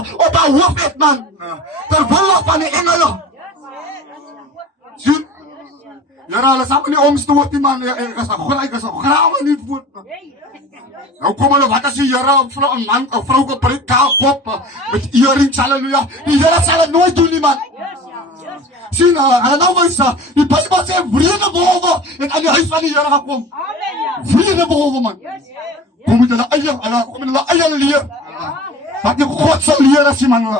op haar hoof het, man. Terwille van die engele. Sien? Here, hulle sal nie omstoot nie, man. Ek is 'n grawe nie voet. Nou kom hulle, wat as die Here 'n man, 'n vrou gebreek kop met earrings, halleluja. Die Here sal dit nooit doen nie, man. Sien, hulle nou wys, die Bybel sê vrede wolwe het aan die huis van die Here gekom. Vrede wolwe, man. Kom met hulle eie leer. Wat die God sal leer as die man.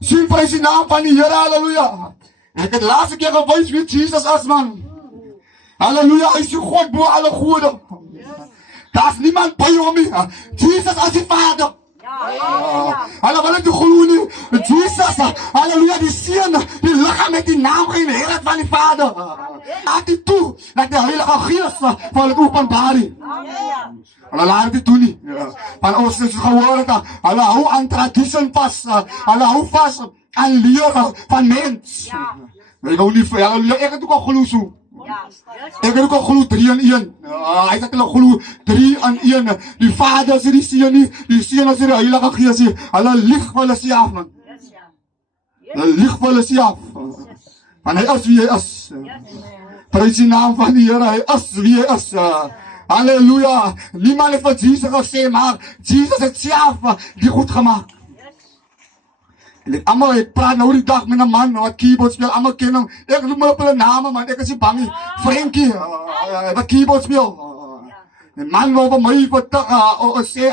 Sien, prys die naam van die Here, halleluja. Ek het laaste keer gewys wie Jesus is, man. Halleluja, hy is die God bo alle gode. Daar is niemand by hom nie. Jesus is die Vader. Hulle wil dit glo nie. Jesus, halleluja, die Seun, die liggaam met die naam geheilig van die Vader. Laat dit toe, dat die Heilige Gees vir hulle openbaar nie. Hulle laat dit toe nie. Van ons is gehoor dat hulle hou aan tradisie vas. Hulle hou vas aan leer van mens. Ek hou nie vir hulle, ek het ook al glo so. Ek het ook al glo 3 in 1. Hy het hulle glo 3 in 1. Die Vader is die Seun nie, die Seun is die Heilige Gees nie. Hulle lieg hulle self, man. Hulle lieg hulle self. Want hy is wie hy is. Prys die naam van die Here, hy is wie hy is. Halleluja. Niemand het wat Jesus gesê, maar Jesus het self die goed gemaak. Ik praat nou die dag met een man wat keyboard speelt, allemaal ken hem. Ik noem me op hulle name, man. Ik is niet bang. Frankie, wat keyboard speelt. Die man wil bij mij sê,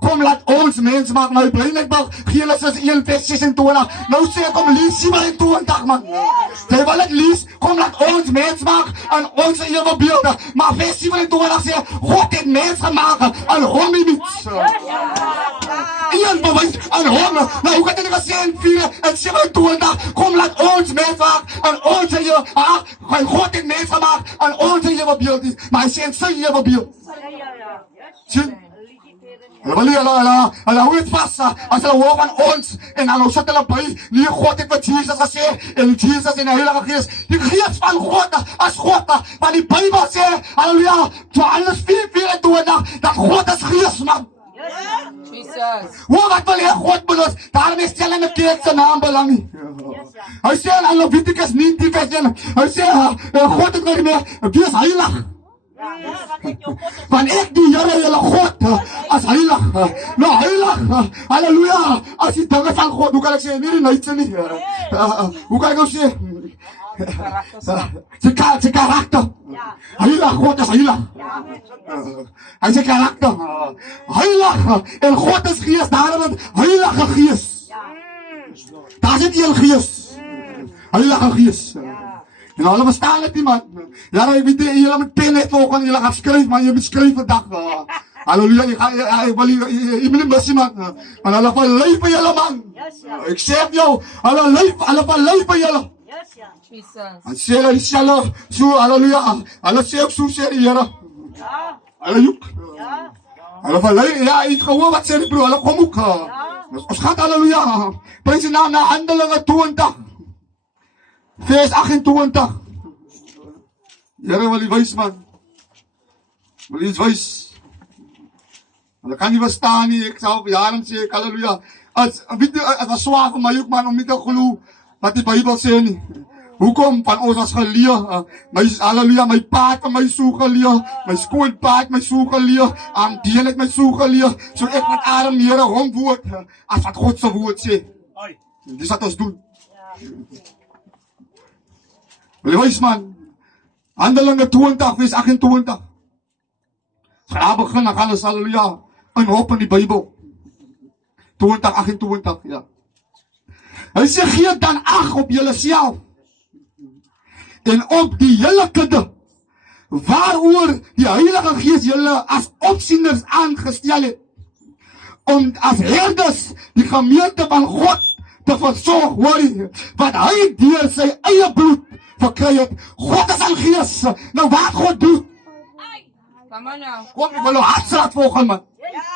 kom laat ons mens maak. Nou, blijkbaar, Genesis 1 vers 26. Nou sê ek om lees 27, man. Sy wil het lees, kom laat ons mens maak en ons eeuwige beelde. Maar vers 27 sê, God het mens gemaakt en hom nie niets. Een bewys aan hom. Nou, hoe kan dit gesê in 4 en 27, kom laat ons mens maak en ons eeuwige, God het mens gemaakt en ons eeuwige beelde. Maar hy sê in sy eeuwige beelde. Sien? Hulle hou het vast as hulle hoor van ons en dan sit hulle by, nee, God het wat Jesus gesê en Jesus en die Heilige Gees, die Gees van God as God, want die Bybel sê, halleluja, Johannes 4:24, dat God is Gees, man. Hoe wat wil jy God belos? Daarom is stel in die kerk sy naam belang nie. Hy sê in Leviticus 19 vers 1, hy sê, God het nie meer, wees heilig. Want ek die Here julle God as heilig. Nou heilig, halleluja, as die dinge van God, hoe kan ek sê, nie die nuitse nie. Hoe kan ek nou sê? Sy karakter. Heilig, God is heilig. Hy sê karakter. Heilig, en God is Gees, daarom het Heilige Gees. Daar is een Gees. Heilige Gees. En hulle verstaan dit nie, man. Ja, jy weet nie, julle met pen net volgende, julle gaan skryf, man, jy moet skryf vandag. Halleluja, jy moet nie missie, man. Want hulle verlei by julle, man. Ek sê vir jou, hulle verlei by julle. En sê hulle die selle, so, halleluja, hulle sê ook so, sê die Here. Hulle joek. Hulle verlei, ja, jy het gehoor wat sê die broer, hulle kom ook. Ons gaat, halleluja, prys die naam na Handelinge 20. Vers 28. Here wil die wys, man. Wil iets wys. Hulle kan nie verstaan nie, ek sal op jaren sê, halleluja. Het was zwaar vir my ook, man, om nie te glo wat die Bybel sê nie. Hoekom van ons as geleer? Halleluja, my pa het my so geleer, my skoonpa het my so geleer, Deel het my so geleer, so ek wat arm Here hom woord, as wat God se woord sê. Dis wat ons doen. Wil jy wys, man? Handelinge 20 vers 28. Daar begin ek alles, halleluja, in hoop in die Bybel. 20:28, ja. Hy sê, gee dan ag op julle self en op die hele kudde, waaroor die Heilige Gees julle as opsieners aangestel het, om as herders die gemeente van God te versorg, hoor, wat hy deur sy eie bloed verkry het. God is aan Gees. Nou wat God doen? Kom, ek wil nou hartstraat volgen, man.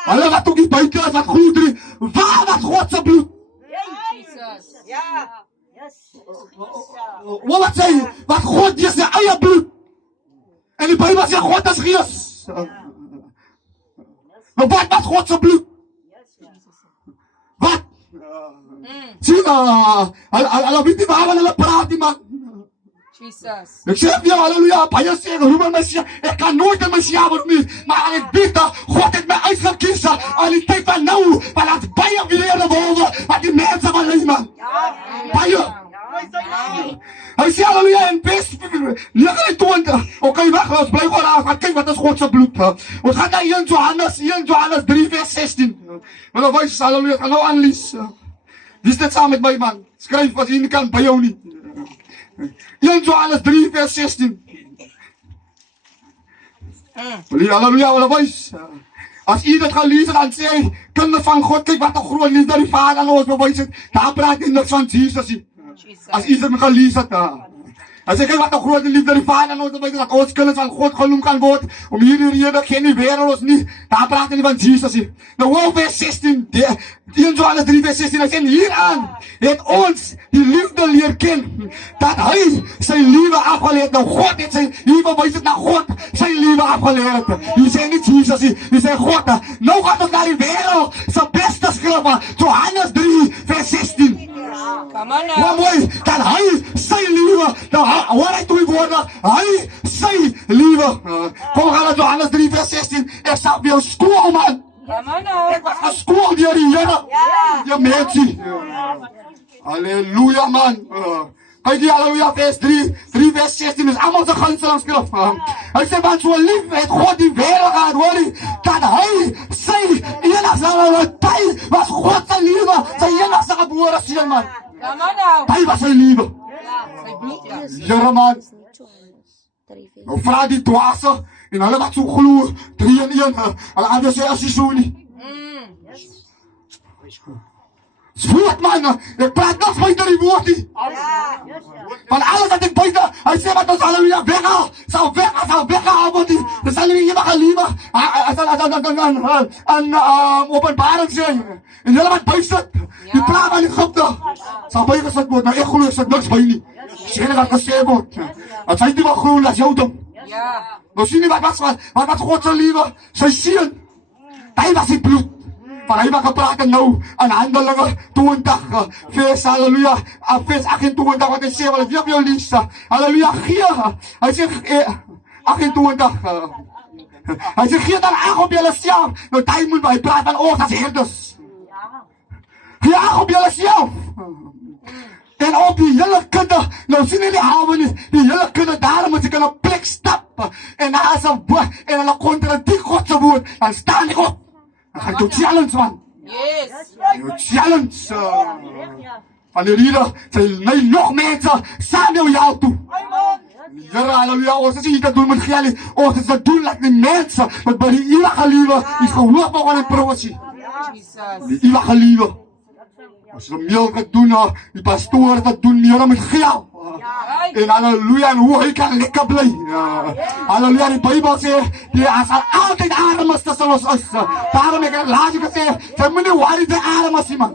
Hulle wat ook die buiten is, wat goed drie. Waar wat God se bloed? Wat sê jy? Wat God deur sy eie bloed. En die Bybel sê God is Gees. Nou wat God se bloed? Wat? Sien, alam hindi bawal hulle praat nie, man. Jesus. Ek sê vir jou, halleluja, baie sê, roep my Messia, ek kan nooit in Messia word nie, maar ek weet, God het my uitgekies, al die tyd van nou, want as baie weer wolwe, wat die mense van lees, man. Baie. Hy sê, halleluja, en best, 29, okay, weg, ons bly gewoon af, kyk wat is Godse bloed, ons gaan naar 1 Johannes 3 vers 16, wil wees, halleluja, gaan nou aanlees, lees dit saam met my, man, skryf as jy nie kan, by jou nie, 1 Johannes 3 vers 16. Halleluja, wil wees. As u dit gaan lees, dan sê hy, kinders van God, kyk wat 'n groot liefde die Vader aan ons bewys het. Daar praat hy niks van Jesus nie. As u dit gaan lees, as ek kyk wat 'n groot liefde die Vader aan ons bewys het, dat ons kinders van God genoem kan word, om hierdie rede ken die wêreld ons nie. Daar praat hy nie van Jesus nie. Nou vers 16, 1 Johannes 3 vers 16, hy sê, hieraan het ons die liefde leer ken, dat hy sy liefde afgeleer het. Nou God het sy liefde wys het na God, sy liefde afgeleer het. Hy sê nie Jesus nie, hy sê God. Nou gaan ons naar die wêreld, sy beste skrif, Johannes 3 vers 16. Come on now. Wat mooi, dat hy sy liefde, nou hoor hy toe die woorde, hy sy liefde. Kom gaan naar Johannes 3 vers 16, ek sal vir jou skool, man. Come on now. Ek was geskool deur die Here. Ja, mensie. Halleluja, man. Kyk die halleluja vers 3 vers 16 is almal se gunsteling skrif. Hy sê, want so lief het God die wêreld gehad, hoor jy, dat hy sy enigste tyd was God sy liefde, sy enigste gebore seun, man. Come on now. Hy was sy liefde. Sy bloed, ja. Here, man. Nou vra die dwaase, en hulle wat so glo, 3 in 1, hulle anders sê as jy so nie. Svoet, man, ek praat niks buiten die woord nie. Van alles wat ek buiten, hy sê wat ons halleluja weghaal, sal weghaal word nie. Dan sal nie iemand geliefde, aan openbaring sê, en julle wat buiten, die plaag van Egypte, sal bijgesit word, maar ek geloof, sit niks by nie. Sê nie wat gesê word, as hy nie wat geloof, dat is jou dom. Nou sien nie wat was God sy liefde, sy seun, hy was die bloed. Van hy wat gepraat het nou aan Handelinge 20 vers halleluja vers 28 wat hy sê, wat ek vir jou lees, halleluja, gee, hy sê 28 hy sê, gee dan ag op julle self. Nou hy moet hy praat van ons as herders, gee ag op julle self en op die hele kudde. Nou sien jy die hawe nie, die hele kudde, daarom moet ek in 'n plek stap en as 'n woord en hulle kontradiek God se woord, dan staan ek op. Dan ga je challenge, man. Yes. Je challenge. Van die rede, sy my nog mense saam met jou toe. Here, halleluja, ons is nie te doen met geld, ons is te doen dat die mense, wat by die ewige liefde, is gehoog mag aan die promosie. Die ewige liefde. As jy meer kan doen, die pastoor wat doen meer met geld. En halleluja, en hoe hy kan lekker bly. Halleluja, die Bybel sê, die sal altyd armes tussen ons is. Daarom ek het laat gesê, sy moet nie worry die armes nie, man.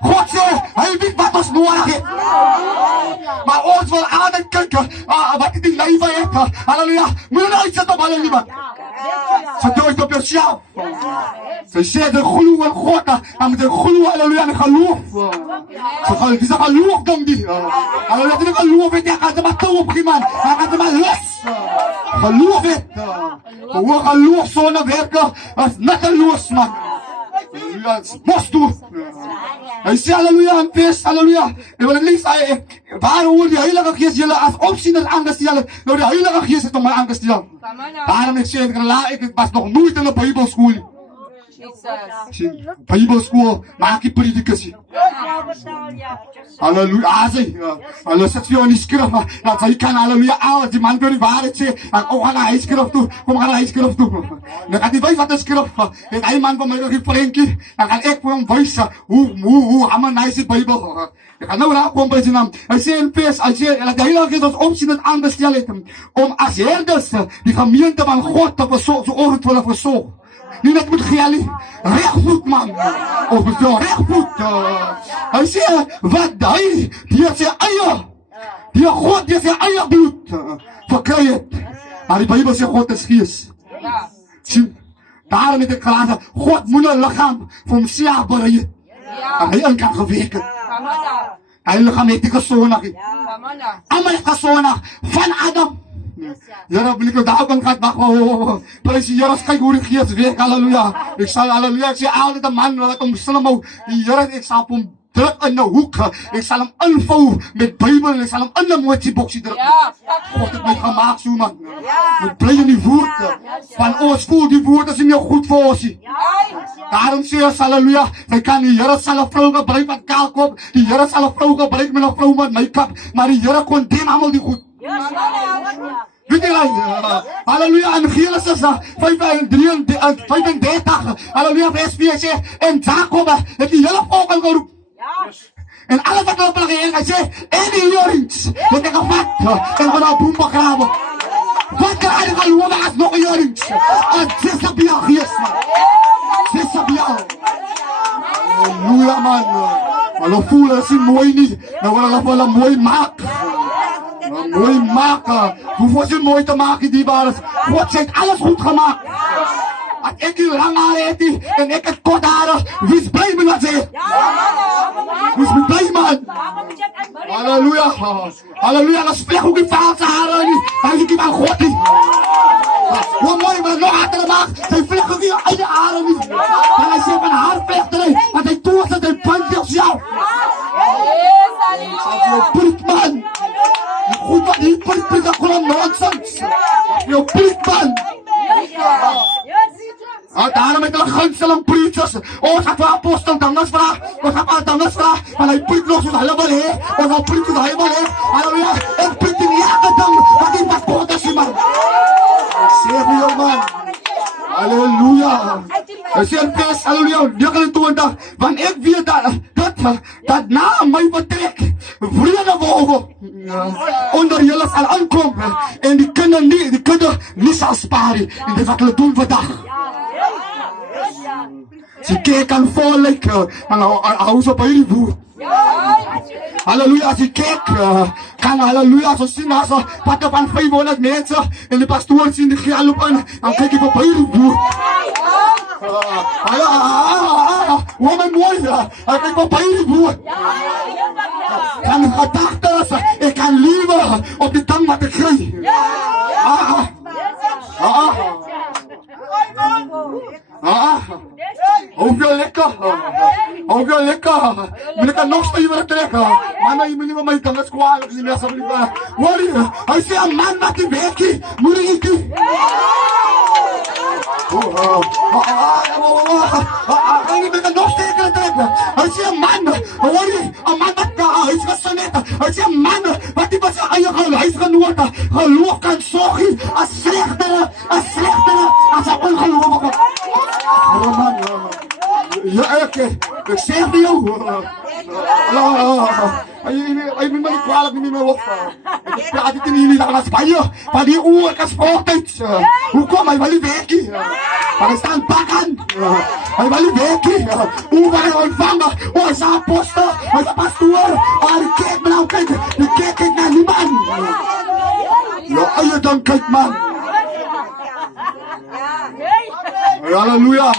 God sê, hy weet wat ons nodig het. Maar ons wil altyd kyk, wat die lewe het. Halleluja, moet jy nou uitsit op hulle nie, man. Sy dood op jouself. Sy sê, die glo in God, dan moet jy glo, halleluja, en geloof. Sy sê, geloof dan die. Halleluja, die geloof het, jy gaan sy maar toe opgee, man. Jy gaan sy maar los. Geloof het. Hoe geloof sonder werke, is nutteloos, man. Halleluja, mos toe. Hy sê, halleluja, en vers, halleluja. En wat ek lees, waaroor die Heilige Gees julle as opsieners aangestel het, nou die Heilige Gees het om my aangestel. Daarom ek sê, ek was nog nooit in 'n Bybelskool nie. Bybelskool maak die predikasie. Halleluja, hulle sit vir jou in die skrif, dat hy kan, halleluja, as die man vir die waarheid sê, dan gaan hy skrif toe, kom gaan hy skrif toe. Dan gaan die wys wat die skrif, en hy man van my nog die prentjie, dan gaan ek vir hom wys, hoe harmonies die Bybel. Ek gaan nou raak kom by sy naam. Hy sê in vers, hy sê, dat die Heilige Gees ons opsieners aangestel het, om as herders die gemeente van God te versorg, so ordentlik versorg. Nie net met geld nie, regvoet, man. Of met jou regvoet. Hy sê, wat hy, die sy eie, die God, die sy eie bloed verkry het. Maar die Bybel sê, God is gees. Sien, Daarom het ek gelaat, God moet 'n liggaam vir homself berei. Ja. En hy in kan gewerk het. Come on now. Hy liggaam het nie gesondig nie. Come on now. Almal het gesondig van Adam. Here, wil ek nou daar kan gaan, wag. Prys die Here, kyk hoe die Gees werk. Halleluja. Ek sal halleluja, ek sê altyd 'n man wat hom slim hou. Die Here, ek sal hom druk in 'n hoek. Ek sal hom invou met Bybel en ek sal hom in 'n motieboksie druk. Ja. God het my gemaak so man. Met bly in die woord. Van ons voel die woord is nie meer goed vir ons nie. Hey. Daarom sê ons halleluja, hy kan die Here sal 'n vrou gebruik met kaal kop, die Here sal 'n vrou gebruik met 'n vrou met make-up, maar die Here kon teen almal die goed. Come on now. Weet jy nou? Halleluja, in Genesis 35, halleluja, vers 4 sê, en Jacob het die hele volk geroep. En alles wat hulle geëer, hy sê, en die earrings, het ek gevat, en van die boom begrawe. Wat kan hy geloof as nog earrings? En Jezebel gees, man. Jezebel. Halleluja, man. Hulle voel, hulle is nie mooi nie, nou wil hulle mooi maak. Mooi maken. Hoe was je mooi te maken, die baas? God heeft alles goed gemaakt. Als ik die lang haar heb en ik het kort haar, wie is blij met dat ze? Wie is blij, man? Halleluja. Halleluja. Dat spreekt ook die valse haren niet. Hij is niet aan God niet. Hoe mooi, maar nog harder maakt. Hij vlecht ook niet uit de haren niet. En hij zegt van haar vlechterij. Want hij toert het en pant zich zelf. Yes, hallelujah. Prik, man. Goed wat die prik dat gewoon nonsens. Je prik, man. Daarom met hulle gunstel en preachers. Ons gaat wel apostel dangas vraag. Ons gaat wel dangas vraag. Maar hij prikt nog soos hulle wil hê. Ons gaan prik soos hy wil hê. Halleluja. En prik die elke ding wat die paspoort is, man. Ek sê vir jou, man. Halleluja. Hy sê in vers, halleluja, 29. Want ek weet dat na my vertrek vrede wou onder julle sal aankom en die kinder nie sal spaar nie. En dit wat hulle doen vandag. Sy kyk aan vol like en hou so by die woord. Halleluja, as jy kyk kan halleluja so sien as wat van 500 mense en die pastoor sien die geld aan dan kyk jy by die woord. Woman mooi, ek kyk by die woord. Kan gedagtes, ek kan liewe op die tang wat ek kry. Hoeveel lekker. Hoeveel lekker. Wil ek nog steeds trekken. Man, jy moet nie met my tang is kwalijk. Hoor jy, hy sê een man wat die werkie, moet ek nie. Hy moet ek nog steeds trekken. Hy sê een man, hoor jy, een man wat huis gesinnet. Hy sê een man wat die was sy eie huisgenoot geloof kan sorgie, as slechtere, as een ongeloofige. Ja, ek sê vir jou. Hy moet my nie kwalijk nie meer op. Ek praat dit nie daar was baie, van die oor as voltyd. Hoekom, hy wil nie werkie. Maar hy staan bakken. Hy wil nie werkie. Hoe wil hy ontvang? Hy is apostel, hy is pastoor. Die kerk blauw kyk, die kerk kyk na niemand. Ja, eie dan kyk man. Halleluja.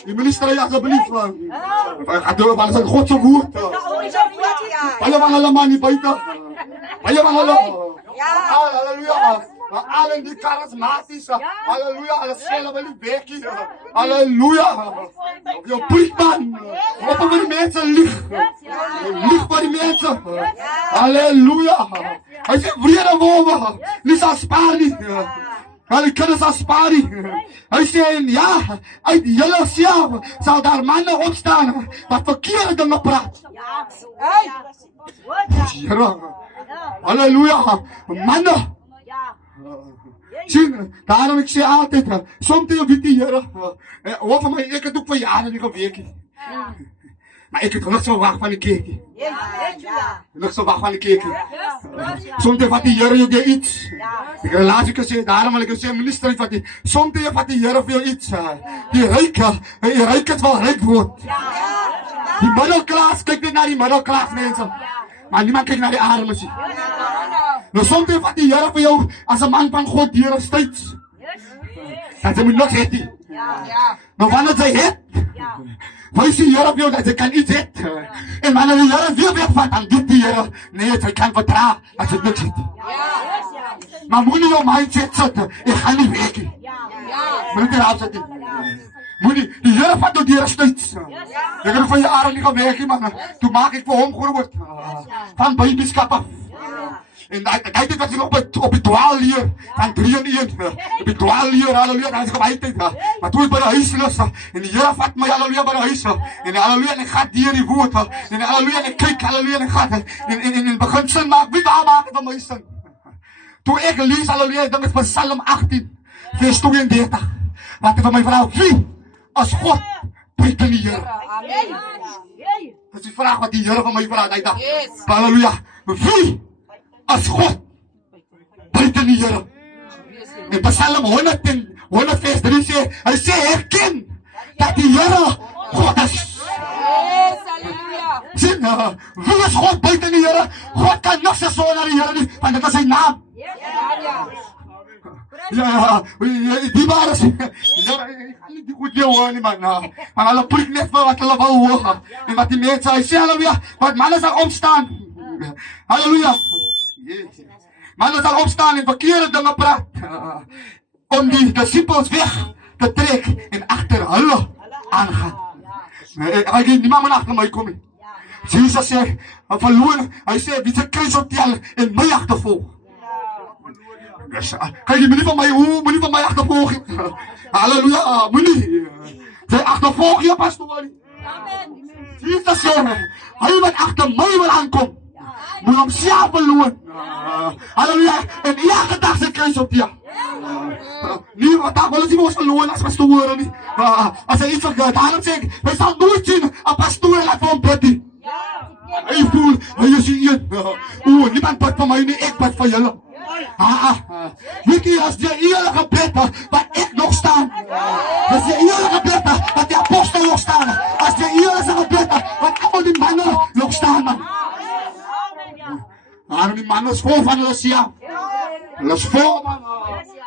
Die minister hy asseblief. Hy gaat door, want hy is Godse woord. Baie van hulle man nie buiten. Baie van hulle. Halleluja. Al in die charismatische. Halleluja. Hulle sê hulle wil nie werkie. Halleluja. Op jou priek man. Op oor die mense lieg. Lieg vir die mense. Halleluja. Hy sê vrede wolwe. Nie sal spaar nie. Die kinders sal spaar nie. Hy sê, ja, uit julle self sal daar manne opstaan wat verkeerde dinge praat. Here, halleluja, manne. Sien, daarom ek sê altyd, soms weet die Here, wat van my, ek het ook vir jare nie gewerk nie. Maar ek het nog so wag van die kerkie. Nog so wag van die kerkie. Soms wat die Here jou iets. Ek het laat ek sê, daarom wil ek sê, minister wat die, soms wat die Here vir jou iets. Die ryke het wel ryk word. Die middelklas, kyk net na die middelklas mense. Maar niemand kyk na die armes nie. Nou soms wat die Here vir jou, as 'n man van God deur steeds. Dat jy moet niks hê nie. Maar wanneer sy het, wys die Here vir jou dat sy kan iets het. En wanneer die Here weer wegvat, dan weet die Here, nee, sy kan vertrou as sy niks het. Maar moenie jou mindset sit, ek gaan nie werk nie. Moenie dit afsit nie. Moenie, die Here vat jou deur steeds. Ek het van jare nie gewerk nie, man. Toe maak ek vir hom groot. Van babyskap af. En hy het wat ek op die dwaal leer, van 3 in 1, op die dwaal leer, halleluja, dan is ek op uitheid, maar toe is by die huislis, en die Here vat my, halleluja, by die huis, en halleluja, en ek gaat dier die woord, en halleluja, en ek kyk, halleluja, en ek gaat, en begin sin maak, wie waar maak het van my sin? Toe ek lees, halleluja, ek dink het van Psalm 18, vers 32, wat ek van my vrou, wie as God buiten die Here? Dat is die vraag wat die Here van my vraag, hy dacht, halleluja, wie as God buiten die Here? En Psalm 100 vers 3 sê, hy sê, herken dat die Here God is. Sien, wie is God buiten die Here? God kan niks so na die Here nie, want dit is sy naam. Ja, die waar is, ek gaan nie die goed jou hoor nie, man. Want hulle preek net vir wat hulle wil hoor. En wat die mense, hy sê, halleluja, wat mannen sal opstaan. Halleluja. Mannen sal opstaan en verkeerde dinge praat, om die disciples weg te trek en achter hulle aangaan. Hy nie niemand achter my kom nie. Jesus sê, hy sê, wie sy kruis optel en my achtervolg. Kijk, moenie van my achtervolg. Halleluja, moenie. Sy achtervolg jy, pastoor. Jesus sê, hy wat achter my wil aankom, moet hom self beloon. Halleluja, en elke dag sy kruis optel. Nie, wat dag wil ons nie ons beloon as pastoor nie. As hy iets vergeet, daarom sê ek, hy sal nooit sien, een pastoor laat vir hom bid nie. Hy voel, hy is die een. Niemand bid vir my nie, ek bid vir julle. Weet jy, as die eerlijke bid, wat ek nog staan, as die eerlijke bid, wat die apostel nog staan, as die eerlijke bid, wat al die mannen nog staan, man. Maar die mannen is vol van hulle siya. Hulle is vol, man.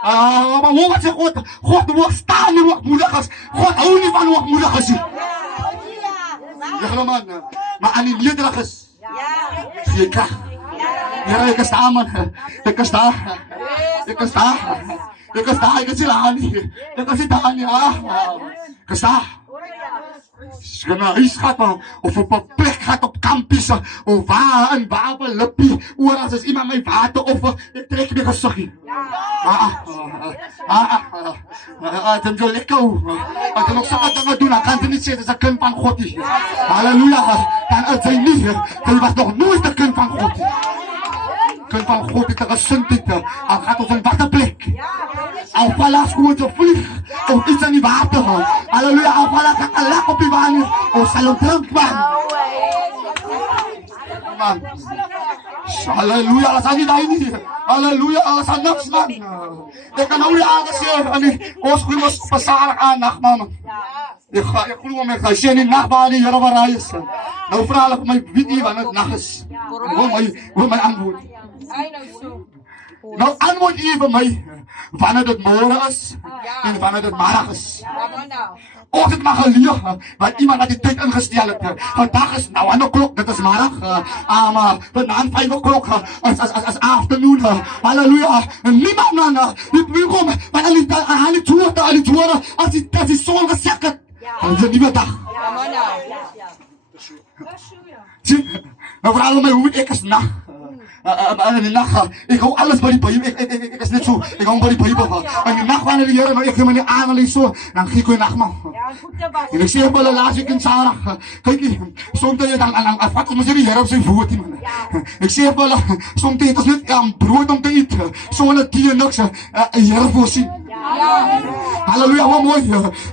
Maar hoe wat sê God? God staan nie hoogmoedig is. God hou nie van hoogmoedig is. Ja, man. Maar aan die nederig is, sê jy kracht. Ja, ek is daar, man. Ek is daar. Ek is daar. Ek is daar. Ek is daar nie. Ek is daar nie. Ek is daar. As jy na huis gaat, of op een plek gaat op kampies, of waar in Babelippie, oor as iemand my water offer, ek trek my gesiggie. Het is so lekker. As jy nog sommige dinge doen, dan kan jy nie sê, dit is een kind van God nie. Halleluja, dan is hy nie, jy was nog nooit een kind van God nie. Kind van God het een gesindheid, al gaat ons in wat een plek. Al val as goed te vlieg, of iets in die water. Halleluja, al val as een lak op die water, of sal hom drink, man. Halleluja, alles aan die daai nie. Halleluja, alles aan niks, man. Ek kan nou nie aangesê, ons goeie ons pasarig aan nacht, man. Ek geloof om, ek ga sê in die nacht waar die Here waar hy is. Nou vraag ek my, weet nie wanneer het nacht is. Wil my antwoord. Nou antwoord jy vir my, wanneer dit morgen is, en wanneer dit middag is. Ook het mag geleeg, want iemand had die tyd ingestel het. Vandag is nou 1 o'clock, dit is middag. Vanaan 5 o'clock, as afternoon. Halleluja. En niemand dan, die kom, want al die toere, as die sol gesek het. Dan is het nieuwe dag. Sien, nou vraag my, hoe ek is nacht. In die nacht, ek hou alles by die Bybel, ek is net so, ek hou by die Bybel. In die nacht wanneer die Here, nou ek gee my nie aan, hulle so, dan gee ek my nachtmaal. En ek sê op hulle laas ek in Sarah, kyk nie, soms jy dan, vat ons die Here op sy woord, ek sê op hulle, soms het ons net brood om te eet, so hulle tee niks, Here voorsien. Halleluja, hoe mooi,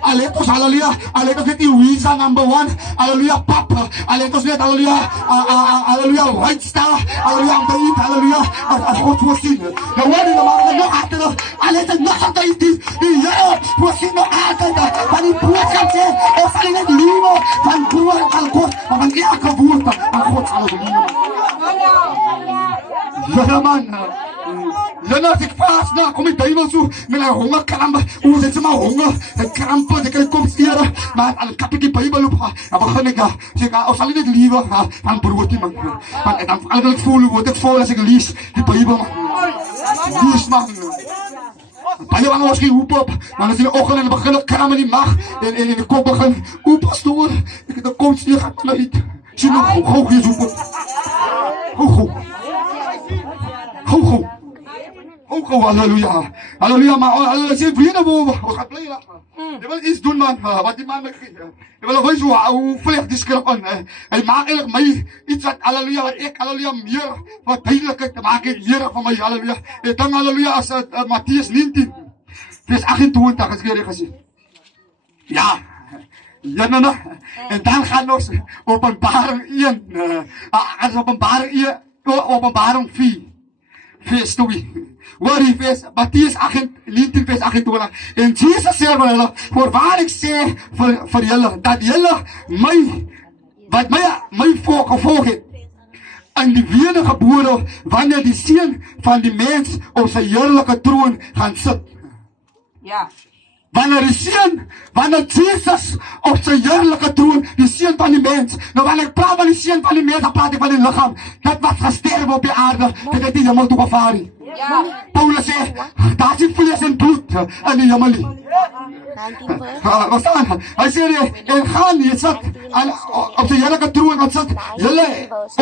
al het ons, halleluja, al het ons net die Weezer number 1, halleluja, pap, al het ons net, halleluja, white star, halleluja, om te eet, halleluja, as God voorsien. Nou hoor die, maar het nog achter, al het het niks om te eet, die Here voorsien nog altijd, van die boodskap sê, ons sal net lieve, van brood aan God, maar van elke woord, aan God sal ons lieve. Ja man, dan as ek vaas na, kom die duivel so, met een hongerkramp, dit is maar honger, en krampen, ek kom steren, maar dan kap ek die Bijbel op, en begin ek, sê ek, sal jy dit liewe, dan brood die man, want dan wil ek voel, word ek vol as ek lees, die Bijbel man, lees man, baie van ons gee hoep op, maar as in die oggend en begin ek kram in die mag, en die kop begin, o pastoor, ek het een komsteeg aan my uit, sê nou, gauw gees hoep op, gauw, halleluja, maar sê vrede boven, ons gaat blij lachen, jy wil iets doen man, wat die man my gee, jy wil wees hoe vleeg die skrif in, hy maak eigenlijk my, iets wat, halleluja, wat ek, halleluja, meer, wat duidelijkheid te maak het, meer van my, halleluja, ek denk halleluja, as Mattheus 19, vers 28, as ek hier gesê, ja, en dan gaan ons Openbaring 1, as Openbaring 4, vers 2, hoor die vers, Mattheus 19 vers 28, en Jesus sê vir hulle, voorwaar ek sê vir julle, dat julle wat my gevolg het, in die wedergebore, wanneer die seun van die mens op sy heerlijke troon gaan sit. Ja. Wanneer Jesus op sy heerlijke troon, die seun van die mens, nou wanneer ek praat van die seun van die mens, dan praat ek van die lichaam, dit wat gesterwe op die aarde, dit het die hemel toe gevaar nie. Ja. Paulus sê, daar is die vlees en bloed in die hemel nie. Verstaan? Hy sê, en gaan, jy sit op sy heerlijke troon, wat sit, jylle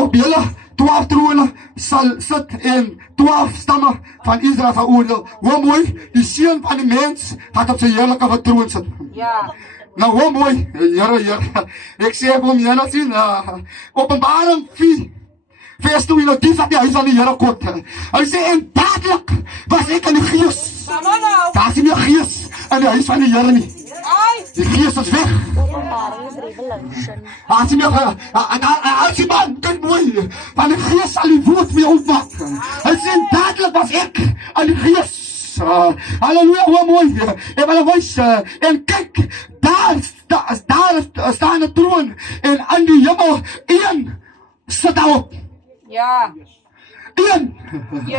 op jylle 12 trone sal sit en 12 stamme van Israel veroordeel. Hoe mooi, die seun van die mens gaat op sy heerlijke troon sit. Ja. Nou hoe mooi, Here, ek sê vir hom, jy sien, Openbaring 4, vers 2, nou die wat die huis van die Here kom. Hy sê, en dadelijk was ek in die gees. Daar is nie meer gees in die huis van die Here nie. Die gees is weg. As jy as jy man, kyk mooi, van die gees sal die woord weer opwak. Hy sê, dadelijk was ek in die gees. Halleluja, hoe mooi. En wel wees, en kyk, daar staan een troon, en aan die hemel, een sit daarop. Ja. Een,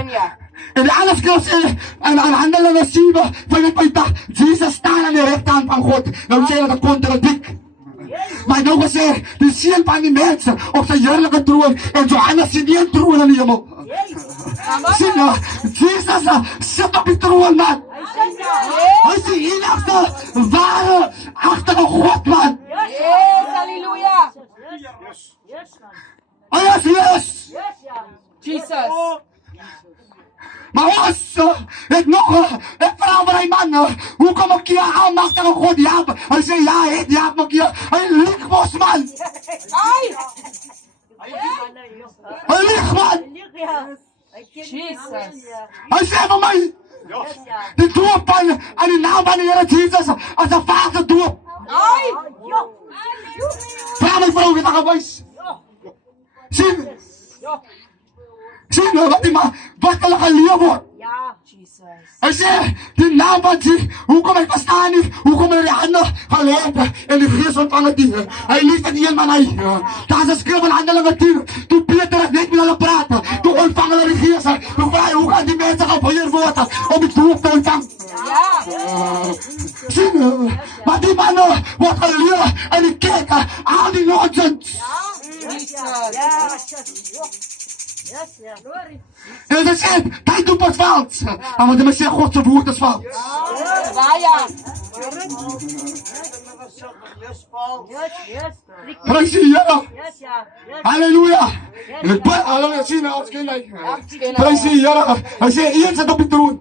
ja. en die ander skrif sê, en aan Handelinge 7, 25, Jesus staan aan die rechterhand van God. Nou sê dat het contradiek. Maar nou gesê, die seun van die mense op sy heerlijke troon, en Johannes sien een troon in die hemel. Sien nou, Jesus sit op die troon, man. Hy is die enigste ware agtige God, man. Yes, halleluja. Hy is Jesus. Jesus. Maar ons, ek vraag vir die man, hoekom ek hier almachtige God Jaap? Hy sê, ja, het Jaap my hier, hy lieg mos, man. Hy lieg, man. Jesus. Hy sê vir my, die doop aan die naam van die Here Jesus, as een vader doop. Vraag my vrou, het gewys. Sien, wat hulle geleef word. Hy sê, die naam van die, hoekom hy verstaan nie, hoekom hy die hande geleid, en die gees ontvang het nie. Hy lief met een man hy. Daar is een skrif in Handelinge 10, toe Peter het net met hulle praat, toe ontvang hulle die gees, toe vraag hy, hoe kan die mense gebeer word, om die doop te ontvang. Sien, maar die manne word geleef, en die kyk, al die nonsens. En hy sê, die doop is vals. Maar die sê, Godse woord is vals. Prys die Here. Halleluja. Halleluja, sien, ons ken hy. Prys die Here. Hy sê, een sit op die troon.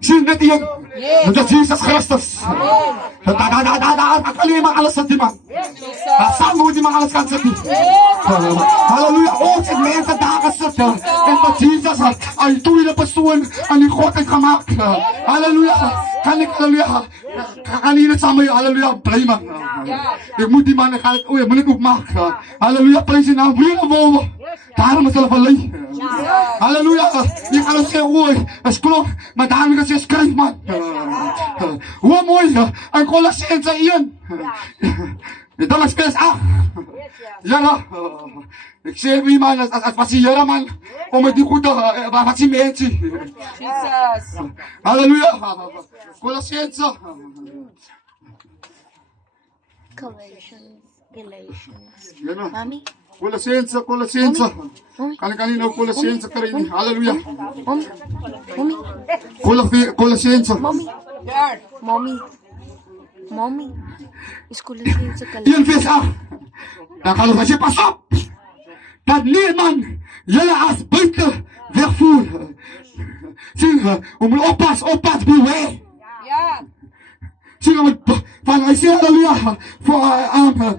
Sien, net een. Dit is Jesus Christus. Daar kan nie maar alles sit die man. Saam moet die man alles kan sit nie. Halleluja, ons het mense daar gesit, en wat Jesus het, een tweede persoon aan die Godheid gemaakt. Halleluja, kan ek, halleluja, kan hier net saam met halleluja, blij man. Ek moet die man, ek moet het opmaak. Halleluja, prijs die naam, weer gewonnen. Daarom is hulle verlei. Halleluja, jy kan ons sê, oei, is klop, maar daarom kan sê, skryf man. Hoe mooi, in Kolossense 1, Ito lang space Jara, ik zeg wie man, als was Jara man, om het die goede, wat zie mensen. Jesus. Halleluja. Colossense. Galatians. Yan Mommy? Colossense. Kanina Colossense ka rin. Halleluja. Mommy? Colossense. Mommy? There. Mommy? Is Galatians a Yan vers 8. Dan gaan we als je pas op. Dat niemand jullie als buiten wegvoert. Zie je, om oppas, beware. Yeah. Zie je, van Isaiah, halleluja, voor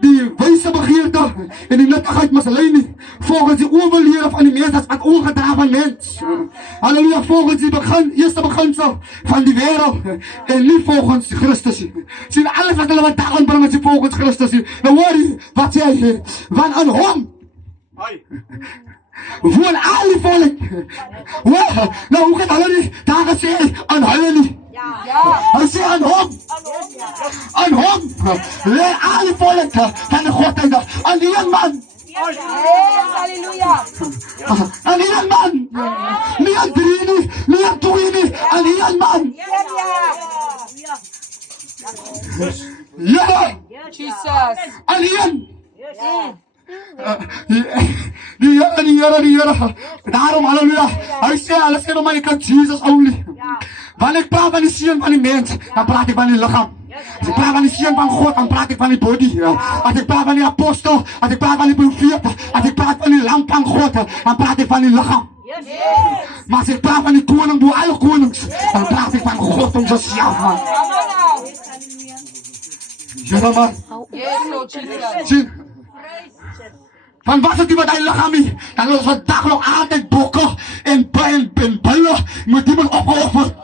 die wijze begeerte en die nuttigheid mas alleen niet. Volgens die overleren van die mens, dat is het ongedragen mens. Halleluja, volgens die eerste beginsel van die wereld en niet volgens Christus. Zie je, alles wat hulle wat dagen brengen, is volgens Christus. Dan hoor je, wat zei hij, van aan hom. Voor al die volk. Nou, hoe gaat hulle niet? Daar gesê, aan hulle niet. Yeah. Hy sê aan hom, lê al die volk van die godheid aan die een man, Yes. Hallelujah. aan die een man, nie aan 3 nie, nie aan 2 nie, aan die een man. Ja, Jesus. aan die een. Die Here. Daarom, halleluja. Hy sê, hulle sê nog maar, ek kan Jesus only. Wanneer ek praat van die seun van die mens, dan praat ek van die lichaam. Als ik praat van die seun van God, dan praat ik van die body. Als ik praat van die apostel, als ik praat van die profeet, als ik praat van die lamp van God, dan praat ik van die lichaam. Maar als ik praat van die koning door alle konings, dan praat ik van God om zichzelf, man. Come on now. Ja, man. Yes, Lord Jesus. Zie. Van wat het die wat hy lichaam nie, dan is wat dag nog altijd bokken en billen, moet die man opgeofferd.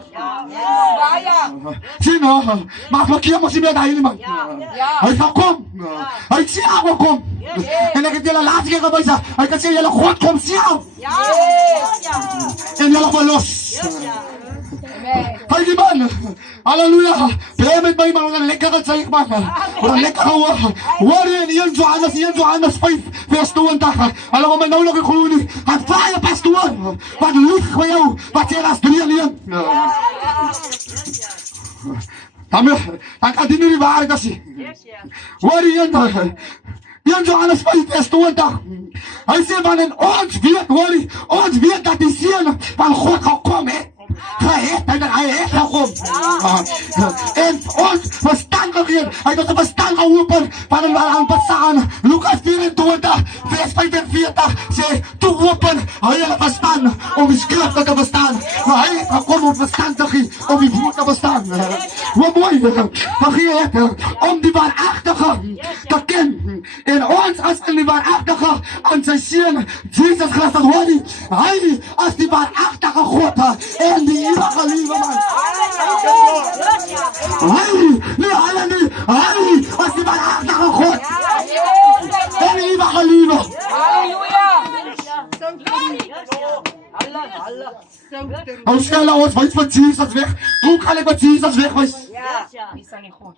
Fire. Zie nou, maar verkeer moest hij met hij nie man. Hij gaat kom. Hij sê hij kom. En ek het julle laatste keer gewys, hy kan sê julle God kom self. En julle verlos. Amen. Hy die man. Halleluja. Bly met my man, wat een lekkere zeig man. Wat een lekkere hoor jy in 1 Johannes 5 vers 20. Hulle wil my nou nog nie glo nie. Wat vrye pastoor. Wat lieg by jou. Wat jy as 3 alleen. Dan kan die nie die waarheid as jy. Hoor jy 1 Johannes 5 vers 20. Hy sê van en ons weet dat die seun van God gekom het. Hij heeft gekomen. En ons verstand gegeven. Hij heeft ons verstand geopen van een bestaan. Lucas 24 vers 45 zegt, toe open hele verstand om die skriften te verstaan. Maar hij heeft gekomen om verstand te geven, om die woord te verstaan. Hoe mooi, vergeet om die waarachtige te kennen. En ons als die waarachtige aan zijn zin, Jezus Christus hoor je. Hij als die waarachtige God en die eeuwige lieve man. Hij als die waarachtige God en die eeuwige lieve. Hallelujah. Hoe snel ons weet van Jesus weg? Hoe kan ik met Jesus wegwijs? Is aan die God.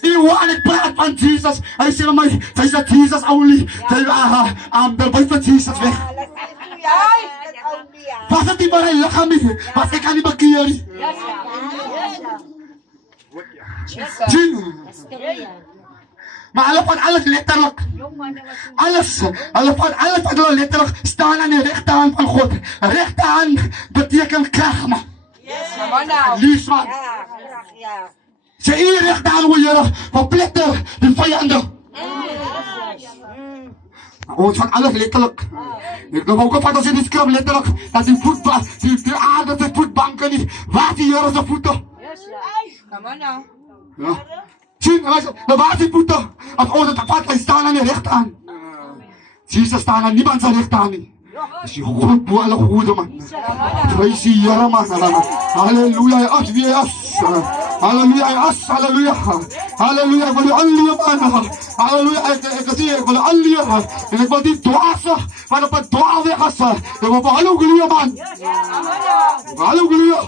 Iwan, ik praat van Jesus. Hij zei mij, zij zei Jesus only. De weet van Jesus weg. Was het niet maar een lichaam nie? Was ik aan die bekeer? Jesus. Maar hulle van alles letterlijk. Hulle van alles wat hulle letterlijk staan aan die rechterhand van God. Rechterhand betekent kracht, man. Come on now. Lies, man. Sy eie rechterhand, o Here, verpletter die vijanden. Ons van alles letterlijk. Ik geloof ook van ons in die skrif letterlijk, dat die aarde sy voetbanken nie, waar die Here sy voeten. Come on now. Ja. Sien, nou waar is die voeten? Als ons het vat, hy staan aan die rechterhand. Jesus staan aan niemand sy rechterhand nie. Is die God bo alle goede man. Prijs die Here man. Halleluja, as wie is. Halleluja, as, halleluja. Halleluja, ik wil u aanleer, man. Halleluja, ik zie, ik wil u aanleer. En ik wil die dwazen, van op het dwaalweg as. Ik wil halleluja, man. Halleluja.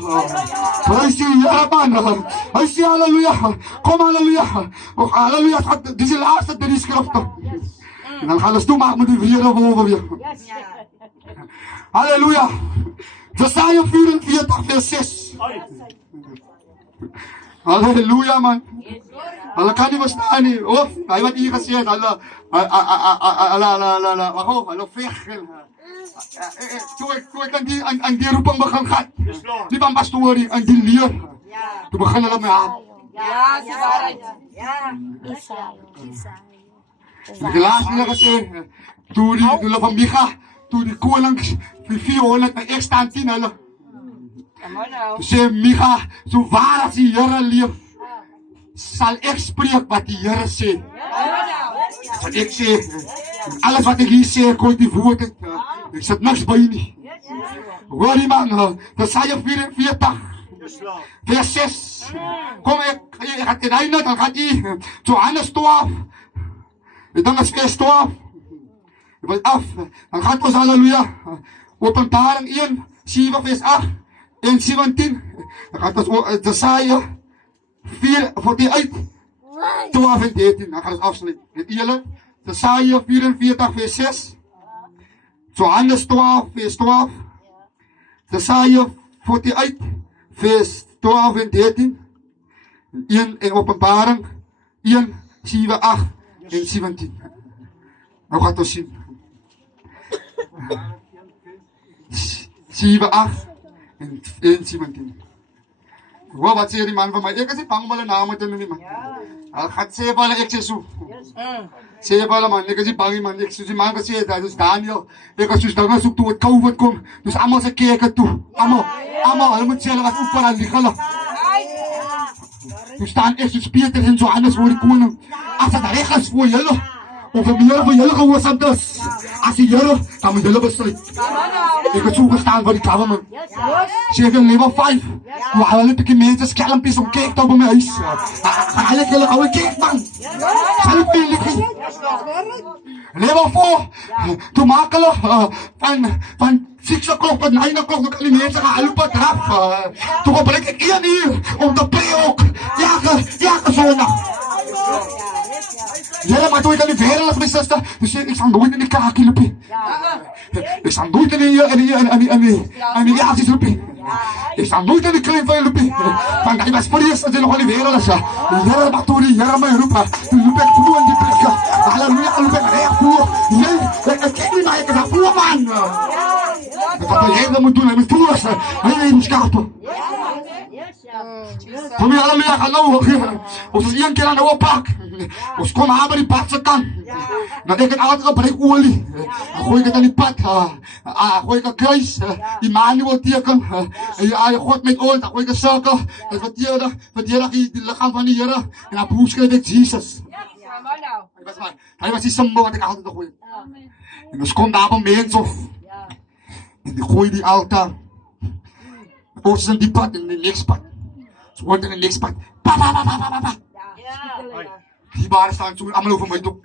Prijs die Heer, man. Hij zie, halleluja. Kom, halleluja. Oh, halleluja, dit is de laatste 3 schriften. En dan gaan we toemaken met die vrede boven weer. Halleluja. Jesaja 44, vers 6. Halleluja, man. Hulle kan nie verstaan nie. Of, hy wat hier gesê het, hulle veg. Toe ek aan die roeping begin gaan. Die van pastorie, aan die leer. Toe begin hulle my haat. Ja, dis waarheid. Die laatste hulle gesê, toe hulle van Micha, toe die koning, die 400 en ek staan 10 hulle. Come on now. Sê Micha, so waar as die Here leef, sal ek spreek wat die Here sê. Sal ek sê, alles wat ek hier sê, ek gooi die woord uit. Ek sit niks by nie. Hoor die man, Jesaja 44, vers 6. Kom ek gaat in einde, dan gaat jy Johannes 12. En dan is vers 12. Ek wil af, dan gaat ons halleluja. Openbaring 1, 7 vers 8 en 17. Dan gaat ons Jesaja 4 voor die uit 12 en 13. Dan gaan ons afsluit. Het julle Jesaja 44 vers 6. Johannes 12 vers 12. Jesaja 40 uit vers 12 en 13. 1 en Openbaring 1, 7, 8 en 17. Nou gaat ons sien. 7, 8 en 17. Wow, wat sê die man van my? Ek is nie bang om hulle name te noem nie, man. Hy gaat sê vir hulle, ek sê so. Sê vir hulle, man, ek is nie bang nie, man. Ek soos die man gesê het, dis Daniel. Ek is soos dinge soek toe het COVID kom. Dus allemaal sy keke toe. Allemaal, hulle moet sê, hulle gaat open aan lig hulle. Toen staan ek soos Peter en Johannes voor die koning. As het reg is voor julle, of die Here vir julle gehoorsaam is, as die Here, dan moet julle besluit. Ek het so gestaan vir die government. Sê ek in level 5, waar hulle bykie mense skelmpies om kek te op in my huis. Gaan hulle hulle ouwe kek, man. Sal ek vir julle level 4, toe maak hulle van 6 o'clock tot 9 o'clock, toe kan die mense gaan loop en draf. Toe gebruik ek 1 uur om te pray ook. Elke zondag. Jelle, maar toe ek aan die wereld as my sister, toe sê ek sal nooit in die kakie loopie. Ek sal nooit in die jaarsies loopie. Ek sal nooit in die klein van loopie. Want hy was vrees as hy nog aan die wereld is. Die Here mag toe die Here my roep. Toe loop ek vloe in die plek. Halleluja, loop ek recht vloe. Nee, ek ken nie, maar ek is een vloe man. Wat hy moet doen, hy moet vloe is. Hy moet skapen. Kom hier, halleluja, gaan nou. Ons is 1 keer aan die oppak. Ons kom aan by die pad se kant. Nou ek het altyd gebruik olie. Dan gooi ek het aan die pad. Gooi ek een kruis. Immanuel teken. God met olie. Dan gooi ek een cirkel. Dat verdedig die lichaam van die Here. En dan boeskryf ek Jesus. Hy was die symbol wat ek altyd gooi. En ons kom daar op mens of. En die gooi die altaar. Ons is in die pad en die next pad. Ons hoort in die next pad. Die baren staan zo allemaal over mij toe.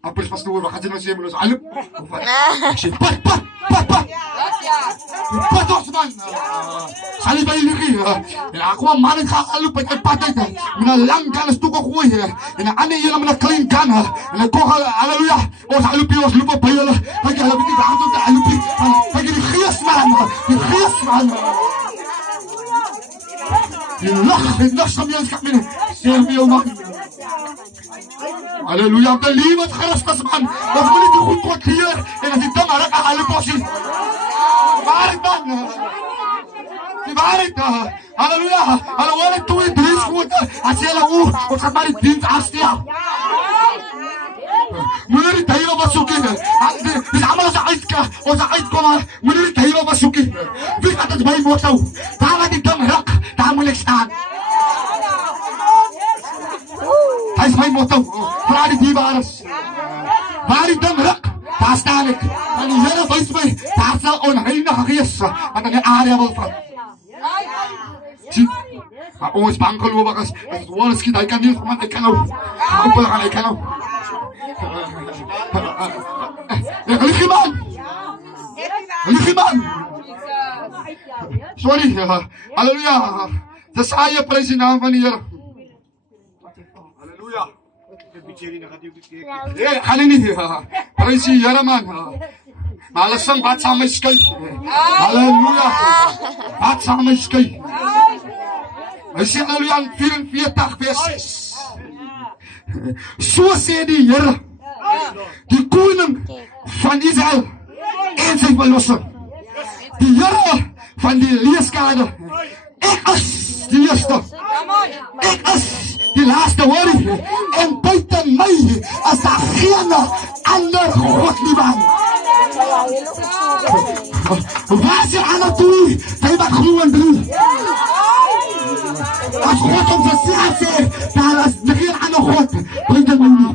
Appels pastoor, wat gaat ze nou zeggen? Ons alloop. Ik zeg, pat. Pat ons man. Sal by jullie. En ek kom man, ek gaan alloop uit pad uit. Met 'n lang kan is toe gegooi. En 'n ander een met 'n klein kan. En ek kom halleluja. Ons alloop ons loop op by hulle. Kyk hulle met die water op die alloop. Kyk die gees man. Die gees man. Die lach gemeenskap met sê vir jou man. Halleluja, op die liefde Christus man. Ons moet nie goed God hier en as die ding hulle kan hulle posie. Waarheid man. Die waarheid. Halleluja. Hulle hoor het 2 en 3 goed. As jy hulle ons gaan maar die dienst afstel. Moet nie die duivel besoekie. Dis allemaal ons uitkom. Moet nie die duivel besoekie. Wie gaat het my moord nou? Daar wat die ding ruk, daar moet ek staan. Hy is my motto, vraag die diebares. Waar die ding ruk, daar staan ek. En die Here wys my, daar sal onheilige gees, wat in die area wil vat. Sien, maar Ons bangkel oor as wal skiet, hy kan nie, man, hy kan nou. Kom gaan, hy kan nou. Liggie man. Liggie man. Sorry. Halleluja. Dis eie prys die naam van die Here. Halleluja. Nee, gaan nie. Prys die Here man. Maar hulle sing wat saam my skei. Halleluja. Wat saam my skei. Hy sê halleluja 44 vers 6. So sê die Here, die koning van Israel en sy verlosser, die Here van die leeskade. Ek is die eerste, ek is die laaste, hoor jy? En buiten my is daar geen ander God nie man. Waar is die ander twee? Sy wat glo en drie. As God op sy sê, daar is geen ander God buiten my nie.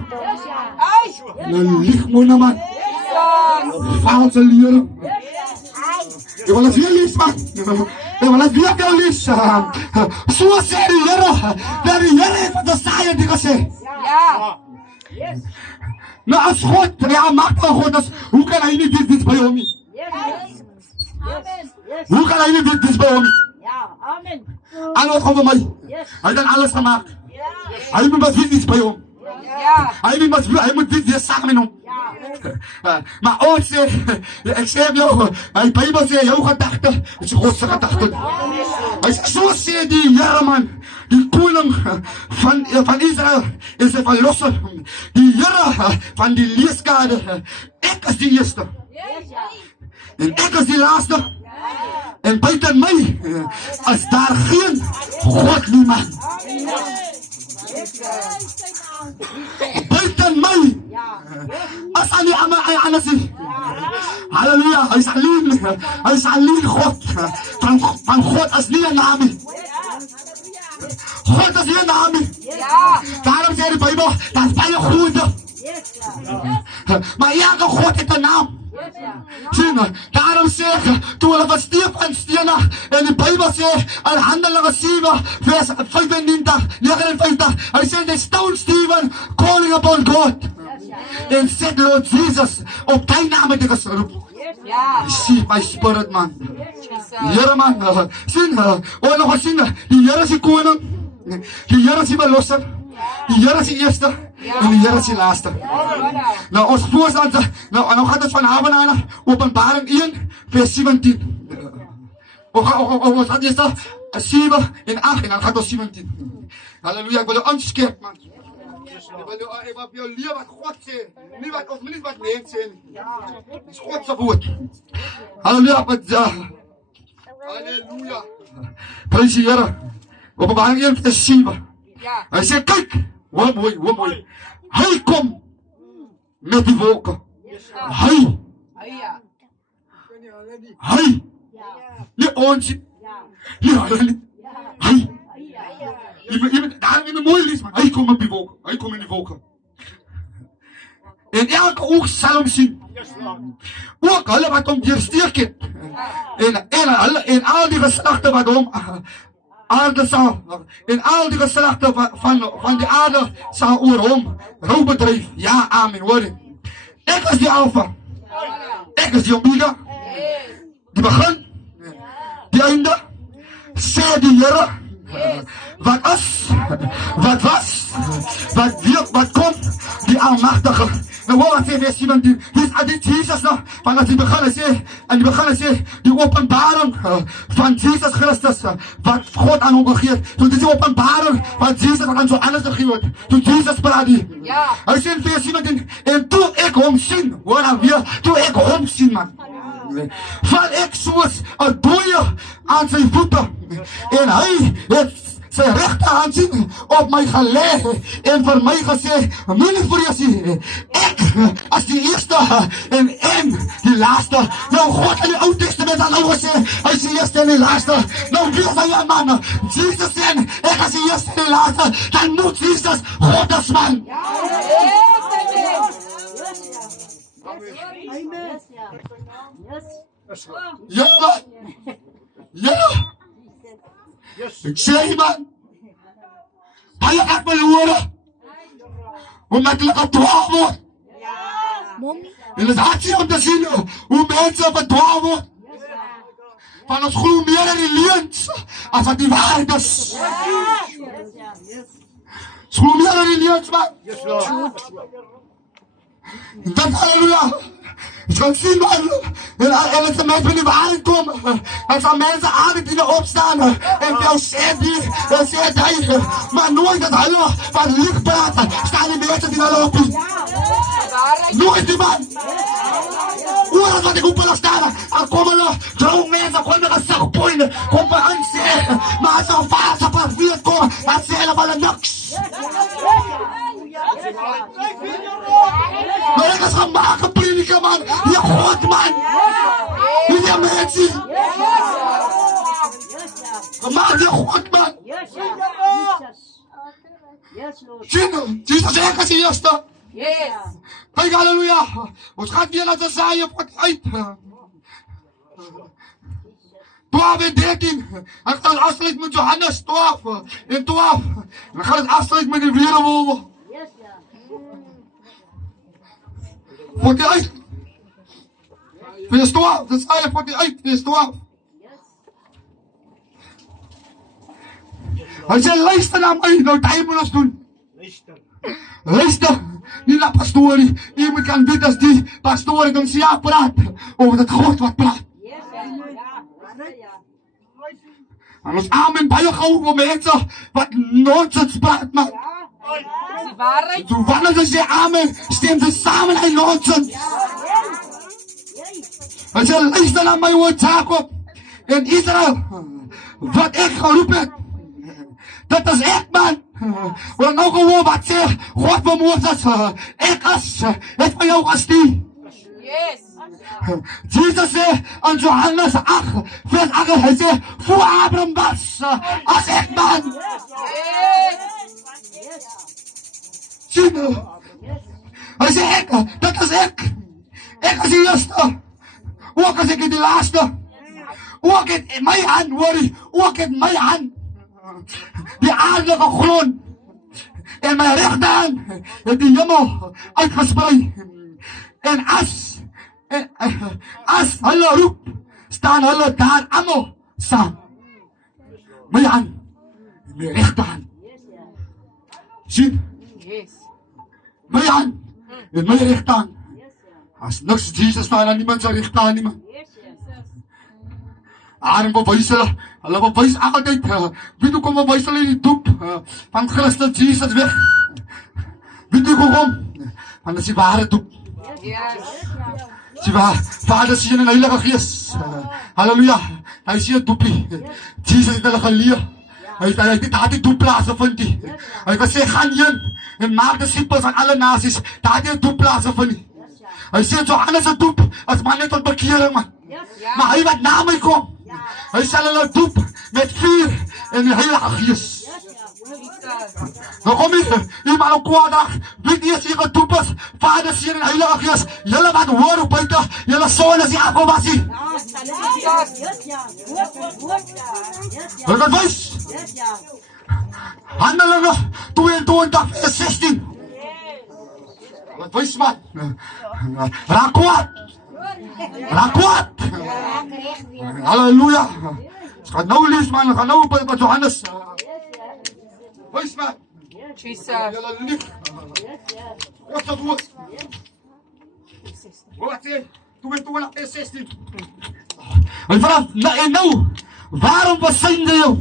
Dan lieg mo naman. False leren. Ik wil het weer lezen, man. Ik wil het weer gaan lezen. Zo zei de Heer. Dat de Heer heeft van de saaien die gezegd. Ja. Nou, als God, ja, maakt van God, dus hoe kan hij niet dit bij hem? Hoe kan hij niet dit bij hem? Alles over mij. Hij heeft alles gemaakt. Hij moet dit bij hem. Ja. Hij moet dit weer samen met hem. Maar ons sê, ek sê jou, die Bybel sê, jou gedagte is God se gedagte. Hy sê, so sê die Here man, die koning van Israel en sy verlosser, die Here van die leeskade, ek is die eerste, en ek is die laaste, en buiten my is daar geen God nie man. Buiten my as aan die ander sê. Halleluja, hy is alleen God. Van God is nie 'n naam nie. God is nie 'n naam nie. Daarom sê die Bybel, dat is baie goede. Maar elke God het 'n naam. Sien, daarom sê ek, toe hulle was Stefan stene, en die Bybel sê, in Handelinge 7, vers 59, hy sê, they stoned Stephen, calling upon God, and said, Lord Jesus, op die naam het ek geroep. See my spirit, man. Here, man, sien, nog eens sien, die Here is die koning, die Here is die verlosser, die Here is die eerste, en die Here is die laaste. Nou ons voorstand, nou gaat het vanavond aan Openbaring 1 vers 17. Ons gaat eerst 7 en 8 en dan gaat ons 17. Halleluja, ek wil jou aanskerp man. Ek wil jou leer wat God sê, nie wat mens sê nie. Dit is God se woord. Halleluja, halleluja. Prys die Here. Openbaring 1 vers 7. Hy sê kyk, hoor mooi. Hy kom met die wolke. Hy. Nie ons nie. Nie hulle nie. Hy. Daarom in die mooi lees, man. Hy kom op die wolke. Hy kom in die wolke. En elke oog sal hom sien. Ook hulle wat hom deursteek het. En al die geslagte wat hom aarde sal, en al die geslagte van die aarde sal oor hom rou bedryf. Ja, amen, hoor jy. Ek is die Alpha, ek is die Omega, die begin, die einde, sê die Here, wat is, wat was, wat kom, die Almachtige. Nou hoor wat sê vers 17, dit Jesus nog, vanaf die begin sê, die openbaring van Jesus Christus, wat God aan hom gegee het, toe die openbaring van Jesus wat aan so anders gegee het, toe Jesus praat die, hy sê in vers 17, en toe ek hom sien, hoor dan weer, toe ek hom sien man, val ek soos 'n dooie aan sy voete, en hy het sy regterhand sien op my gelê en vir my gesê, moenie vrees nie, ek as die eerste en die laaste. Nou God in die Ou Testament het al gesê, hy is die eerste en die laaste. Nou wie is hy man? Jesus sê, ek is die eerste en die laaste, dan moet Jesus God as man. Ja man, ja. Ek sê man, Hij gaat me horen. Omdat hulle gedwaal word. Mommy. En het is hartstikke om te zien hoe mensen verdwaal word. Van ons glo meer in die leuns as wat die waarheid is. Ons glo meer in die leuns, man. Dat halleluja. Je kan zien, man. En als de mensen van die waarheid komen, dan zijn mensen aan die opstaan. En veel zegt die, en zegt hij. Maar nooit dat hallo van licht praten, staan die mensen die daar lopen. Nooit die man. Hoe dat wat ik op wil staan, dan komen er droom mensen, komen er een zakpoeien, komen er een zeggen. Maar als er een vaas op een vier komen, dan zeggen ze wel niks. Maar ik is gemaakt, prediker man. Je God man. Je mensen. Gemaakt je God man. Zie, Jesus zegt als je eerste. Yes. Kijk, halleluja. Ons gaat weer naar de zaaien op het uit. 12 en 13. En ik ga het afsluiten met Johannes 12 en 12. En ik ga het afsluiten met de wereldwolven. 48. Vers 12. Dat is Isaiah 48, vers 12. Hij zei, luister naar mij. Nou, dat moet ons doen. Luister. Niet naar pastorie. Iemand kan weten als die pastorie dan ja praat. Over dat God wat praat. En ons amen baie gauw voor mensen wat nonsens praat, man. Die waarheid. Zo wanneer ze zeggen amen, stem ze samen in nonsens. Hij zei, luister naar mijn woord, Jacob. In Israël, wat ik geroepen heb. Dat is ik, man. Want nou gewoon wat zegt God van Mozes. Ik is van jou gestuurd. Yes. Jesus zei aan Johannes 8, vers 8, hij zei, voor Abraham was als ik, man. Yes. Zie je? Hij zei, ik, dat is ik. Ik is de eerste. Ook als ik de laatste. Ook in mijn hand, worry. Ook in mijn hand. Die aardelijke grond. En mijn rechterhand heeft die hemel uitgespreid. En als hulle roep, staan hulle daar allemaal saam. Mijn hand. En mijn rechterhand. Zie? Yes. Mijn hand. En mijn rechterhand. Als niks Jesus staan aan niemand zijn rechterhand nie man. Arm bewys hulle bewys altyd, weet hoe kom bewys hulle die doep van Christus Jesus weg. Weet hoe kom? Want dit is die ware doep. Yes. Zie waar, Vader, Seun en Heilige Gees. Halleluja. Hy is hier doepie. Jesus het hulle geleer. Hy het daar die doep plaasgevind. Hy het gesê, gaan heen en maak disippels aan alle nasies. Daar het die doep plaasgevind. Hy sê, Johannes het doep, as man net tot bekering, man. Maar hy wat na my kom, hy sal hulle doep met vuur en die Heilige Gees. Nou kom hier, iemand op kwaaddag, weet nie as jy gedoep is, Vader, Seun en Heilige Gees, julle wat hoor op buiten, julle soon is die afgewasie. Wil dat wees? Handelinge 22 vers 16. Wat wees man? Raak kwaad. Raak kwaad. Halleluja. Ons gaan nou lees man, ons gaan nou by Johannes. Wees man. Jesus. Julle lief. Wat is woord? Wat sê? 22 vers 16. En nou, waarom besyn jy jou?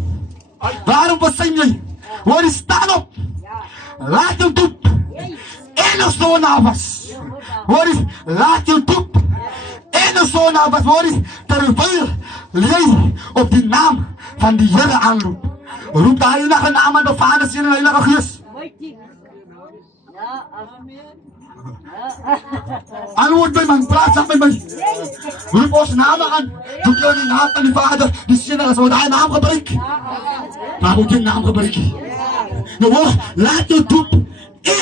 Waarom besyn jy? Hoor jy, staan op. Laat jou doep. En ons zoon was. Hoor jy, laat jou doep. En ons zoon was, hoor jy, terwyl jy op die naam van die Here aanroep. Roep de heilige naam aan de Vader, Seun en Heilige Gees. Antwoord by man, praat saam met my. Roep ons naam aan. Roep jou die naam van die Vader, die Seun, as wat hy naam gebruik. Maar moet jy naam gebruik. Nou hoor, laat jou doep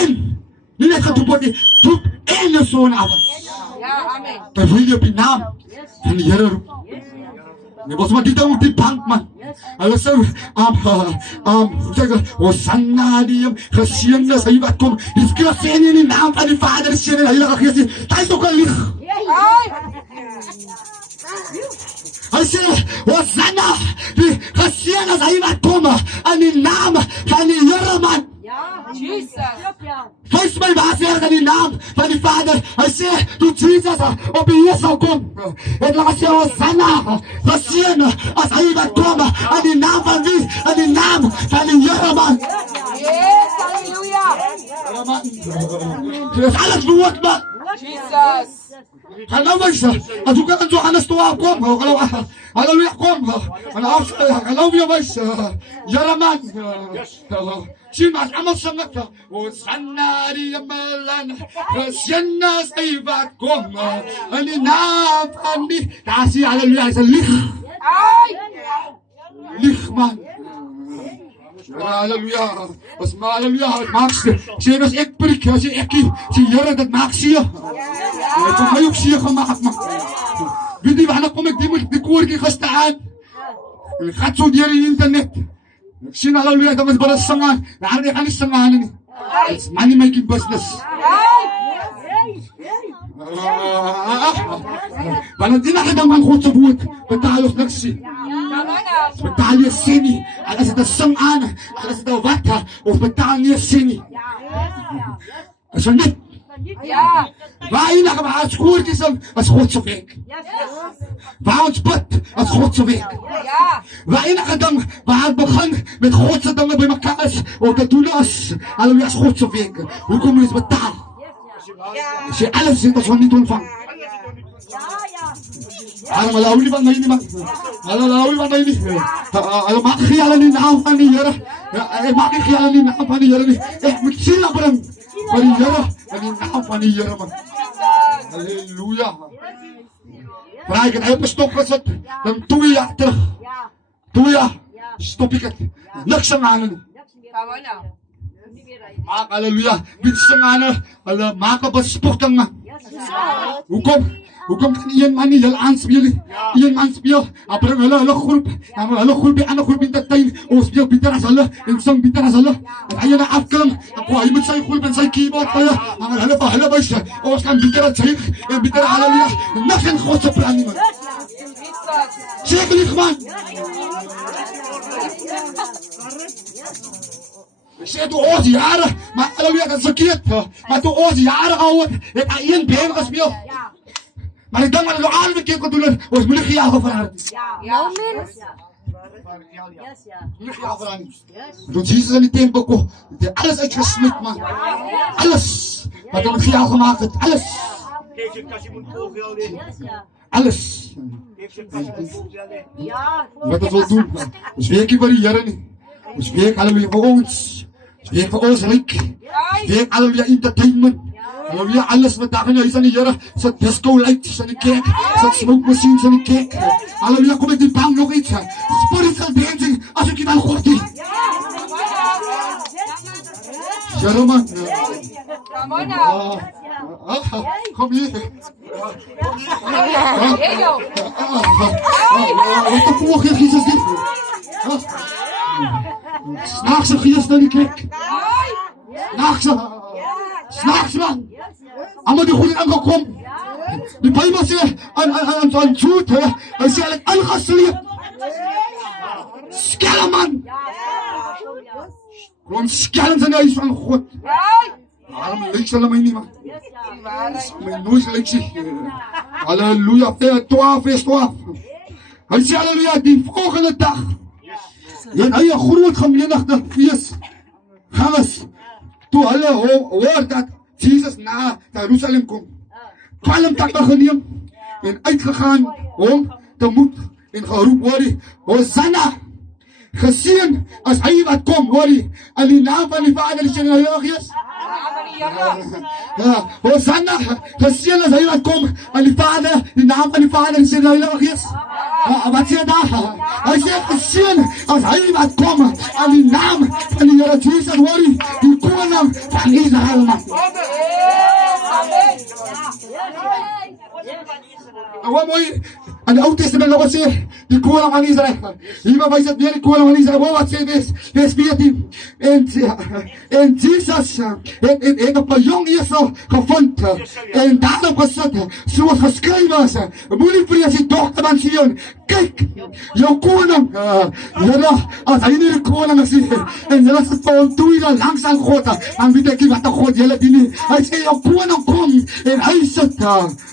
in. Nie net gedoep word nie, doep in jou zoon af. Ja, amen. Terwyl jy op die naam van die Here roep. was man dit moet die bank man. Hulle sê Hosanna die geseënd is hy wat kom. Die skrif sê nie in die naam van die Vader, Seun en Heilige Gees nie. Dit is ook 'n lieg. Hy sê Hosanna die geseënd is hy wat kom in die naam van die Here man. Jesus. Wees my waarheid in die naam van die Vader. Hy sê toe Jesus op die hier sal kom. En hulle sê Hosanna geseënd as hy wat kom in die naam van wie? In die naam van die Here man. Yes, hallelujah. Dit is alles behoort man. Jesus. Hallo mensen, als ik aan Johannes toe kom, halleluja kom, hallo weer mensen, ja man, zie maar allemaal zingen, Hosanna die malan, geseënd is hy wat kom, in die naam van die, daar zie je halleluja, is een lieg, lieg man. Halleluja, as maar halleluja, maak sê as ek preek, as ek sê Here, dit maak seë. Hy het my ook seë gemaak, man. Weet jy wanneer kom ek die koortjie gestaan? Ek gaan so deur die internet. Ek sien halleluja, dat is baie singe. Daar gaan nie singe aan nie. It's money making business. Wanneer die nacht dan van God se woord, betaal ons niks sien. Betaal jy sê nie, al is het een sing aan, al is het een wat, of betaal nie sê nie. Is er net? Waar enige waar ons koortjes sing, is God se werk. Waar ons bid, is God se werk. Waar enige ding, waar het begin, met God se dinge by mekaar is, of dat doen is, halleluja, is God se werk. Hoekom ons betaal? As jy alles sê, ons gaan niet ontvang. Hulle hou nie van my nie man. Hulle hou nie van my nie. Hulle maak gee hulle in die naam van die Here. Ek maak nie gee hulle in die naam van die Here nie. Ek moet sien bring van die Here in die naam van die Here man. Halleluja. Maar ek het op 'n stop gesit, dan 2 jaar terug. 2 jaar stop ek dit. Niks aan nie. Maak halleluja. Wie sing aan? Hulle maak 'n bespotting man. Hoekom kan een man nie heel aanspeel nie? Een man speel, dan bring hulle groep, dan hulle groep die ander groep in die tuin, ons speel beter as hulle, en sing beter as hulle. En hy na afklim, dan kom hy met sy groep en sy keyboard hulle, dan hulle vir hulle wys, ons kan beter as hy, en beter halleluja, en niks in God se plan nie man. Seker lief man. Ek sê toe ons jare, maar halleluja, dat is verkeerd, maar toe ons jare gehou het hy een band gespeel. Maar ek dink wat hulle al verkeerd gedoen het, ons moet nie gejaag verhaal nie. Nie gejaag verhaal nie. Toen Jesus in die tempel kom, het hy alles uitgesmit man. Alles wat hy met gejaag gemaakt het, alles. Alles. Wat ons wil doen, ons werk nie vir die Here nie. Ons werk halleluja vir ons. Ons werk vir ons ryk. Ons werk halleluja entertainment. Halleluja, alles wat daar in die huis aan die Here, sit disco lights in die kerk, sit smoke machines in die kerk. Halleluja, kom ek die bang nog iets. Spiritual dancing, as ek iemand God die. Here man. Kom hier. Wat die volgende Jesus dit? Snaakse geest in die kerk. Snaaks man. Allemaal die goede aangekom. Die Bijbel sê aan Jood, hy sê hulle ingesleep. Skelle man. Gewoon skellens in die huis van God. Waarom lyk hulle my nie man? My noos lyk sy. Halleluja, 12 vers 12. Hy sê halleluja, die volgende dag. En hy 'n groot gemenigte fees. Games. Toe hulle hoor dat Jesus na Jerusalem kom, palmtakke geneem en uitgegaan om te moed en geroep hoor die Hosanna, geseën as hy wat kom hoor die, in die naam van die Vader, die Seun en die Heilige Gees. Hosanna, geseën as hy wat kom in die Vader, die naam van die Vader, die Seun en die Heilige Gees. Wat sê daar? Hy sê geseën as hy wat kom in die naam van die Here Jesus hoor die koning van Israel man. En wat mooi, Aan de Oude Testament nog eens die koning van Israël. Hier wijst het weer de koning van Israël. Wat zegt is, vers 14. En Jesus heeft op een jong Jesu gevonden. En daarop gezet, zoals geschreven is. Moet niet vrees die dochter van Sion. Kijk, jouw koning. Als hij niet de koning is. En je laat het van toe je dan langs aan God. Dan weet ik wat de God jullie die niet. Hij zegt, jouw koning komt. En hij zit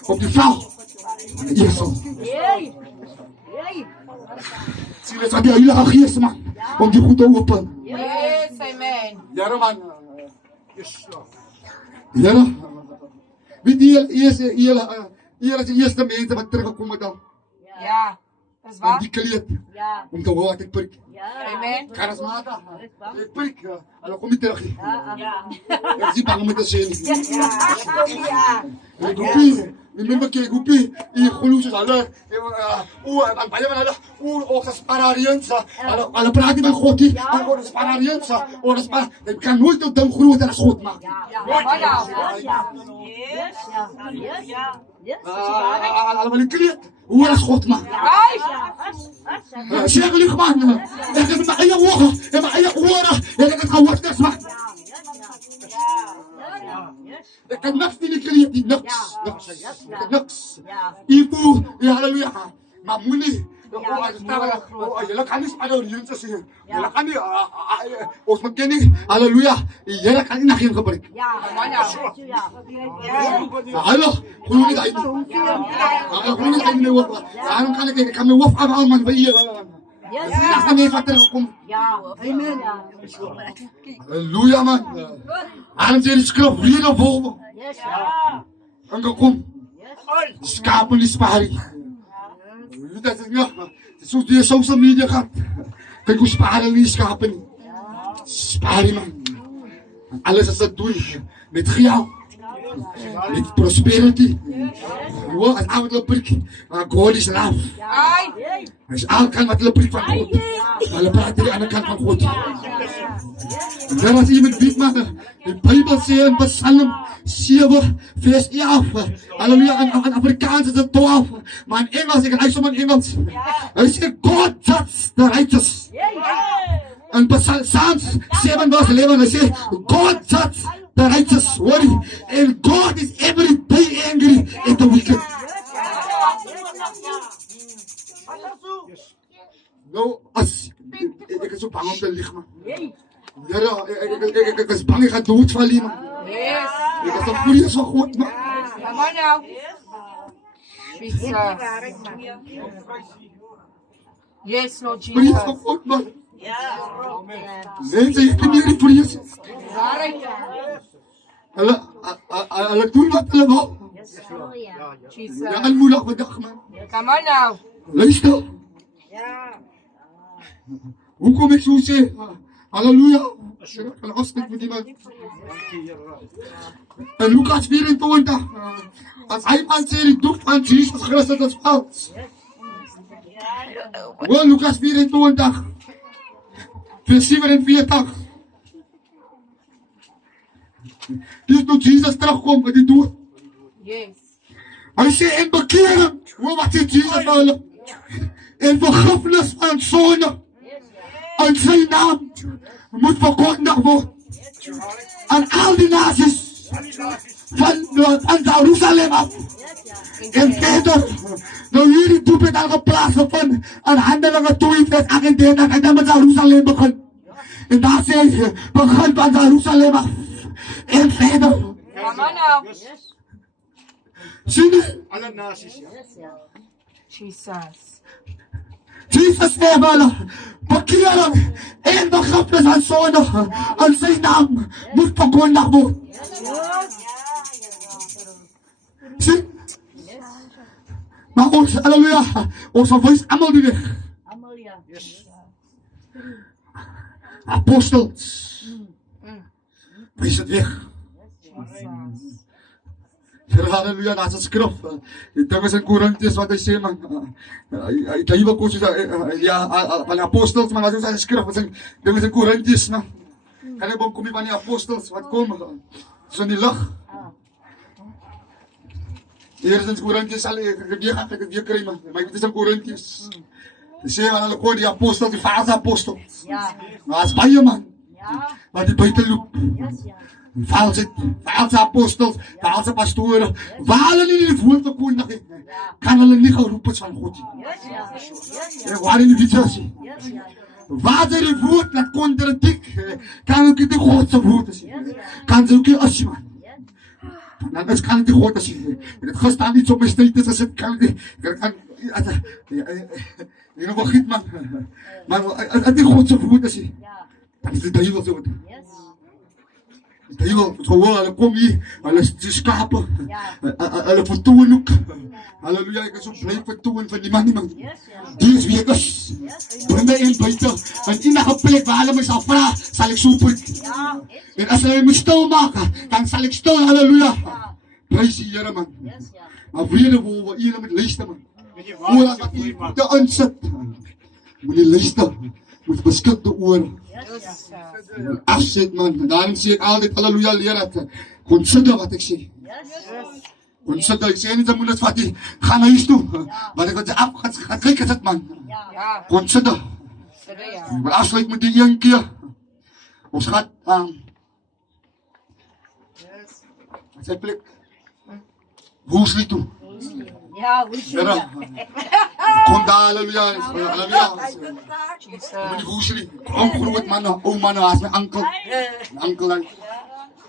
op de vrouw. Jezus. Zie je wat die heilige geest man. Om die goed te openen. Yes, amen. Ja man. Ja. Weet je, hier is de eerste mensen wat teruggekomen dan. Ja, dat is Met waar. die kleed. Om te horen wat ik prik. Amen. Charismata. Ik prik. En dan kom je terug. Ik zie bang met de zin. Ik hoop remember kay gupi I khulu sa sala ang pala man ala oras para riyan sa ala prati man khoti ang oras para riyan sa oras para kan nooit op dan khulu ta khot ma ala man kliet oras khot ma siya ko likman ek ma aya waha ma aya wara ek ka khawat nasma Ik kan niks die kliet die niks. Ibu, ya haleluya. Mamuni. Je kan niet spelen hier te zien. Je kan niet ons bekennen. Haleluya. Je kan niet naar geen gebrek. Hallo, hoe niet uit. Hoe niet uit nu op. Daarom kan me waf aan man bij hier. Laat me even terugkomen. Amen. Halleluja man. Aan het is klop weer vol. En dan kom. Skapen die spari. Dat is ja. Zo die social media gaat. Kijk hoe sparen die skapen. Spari man. Alles is dat doen met geld. Met prosperity. Wow, als oud leprik. God is love. Als oud kan wat leprik van God. Maar leprik die aan de kant van God. En dan als iemand weet man. De Bijbel zegt in Psalm 7 vers 11. Halleluja, in Afrikaans is het 12. Maar in Engels, ik ga zomaar in Engels. Hij zegt God judges the righteous. En Psalm 7 vers 11 hij zegt God judges the righteous. Worry. And God is every day angry at the wicked. Nou, als ik is zo bang om te liggen man. Ja, ik is bang, ik ga doodvallen man. Yes. Ik is een furious van God man. Come on now. Jesus. Yes, Lord Furious Jesus. van God man. Mensen, ik ben hier niet furious. Hulle doen wat hulle wil. Jesus. Ja, al moeilijk vandaag man. Come on now. Luister. Hoe kom ik zo zeggen? Halleluja. Ik kan afspreken met iemand. En Lucas 24. Als hij man zegt, ik doe van Jezus Christus als fout. Wel, Lucas 24. Vers 47. Dus toen Jezus terugkomt met die dood. Yes. Hij zei in bekeren. Wat is Jezus van? In vergiffenis van zonde. En zijn naam moet verkondigd worden. Aan al die naties van Jeruzalem af. En verder, nou hierdie doep het al geplaasgevind aan handelinge 2 vers 38 en dan met Jeruzalem begin. En daar sê hy, begin van Jeruzalem af. En verder. Come on now. Sien jy? Alle nasies, ja. Jesus. Jesus sê vir hulle, bekering en begrafenis aan sonde aan sy naam moet verkondig word. Sien? Maar ons, halleluja, ons verwys allemaal die weg. Apostels. Wys het weg. Halleluja, dat is een skrif. Dit is in Korintiërs wat hy sê, man. Hy wil kos ja, van die apostels, man, dat is een skrif. Dit is in Korintiërs, man. Kan ek kom van die apostels, wat kom? Dis in die lig. Eerstens Korintiërs al ek het weer kry man. Maar dit is in Korintiërs. Dis sê aan hulle die apostel, die valse apostel. Ja. Maar as baie man Ja. wat die buite loop. Yes, ja. Valse apostels, valse pastore, waar hulle nie die woord verkondig het, kan hulle nie geroep is van God nie. Yes, ja. Yes, ja. En waar in die visie? Yes, ja. Waar sy die woord laat contradict, kan ook nie God se woord is. Kan sy ook nie as man. Dan is kan dit God as jy. Dit gestaan nie so bestel is as dit kan nie. Kan jy nog giet man. Maar as die God se woord is. Ja. Dan is dit duiwel se woord. Yes. Die duiwel, gewoon hulle kom hier, hulle is die skape. Ja. Hulle vertoon ook. Halleluja, ek is so bly vertoon van niemand niemand. Yes, ja. Die is weer is. Bring my in buite. En enige plek waar hulle my sal vra, sal ek so preek. Ja. En as hulle my stil maak, dan sal ek stil, halleluja. Prys die Here man. Yes, ja. Maar vrede waar julle moet luister man. Oor wat jy te insit. Moet jy luister. Moet beskikte oor. Yes, ja. Afsit man. En daarom sê ek altyd, halleluja, leer het. Consider wat ek sê. Yes. Consider, ek sê nie, dan moet het vat die, gaan huis toe. Wat ek wat jy gaan kyk is het man. Ja. Consider. Sige, ja. Maar afsluit met die een keer. Ons gaat sy plek. Woeslie toe. Ja, hoe is Here. het? Kom daar, halleluja. Halleluja. Jesus. Met die woeslie. Kom groot man, ou man, as my ankel. My ankel dan.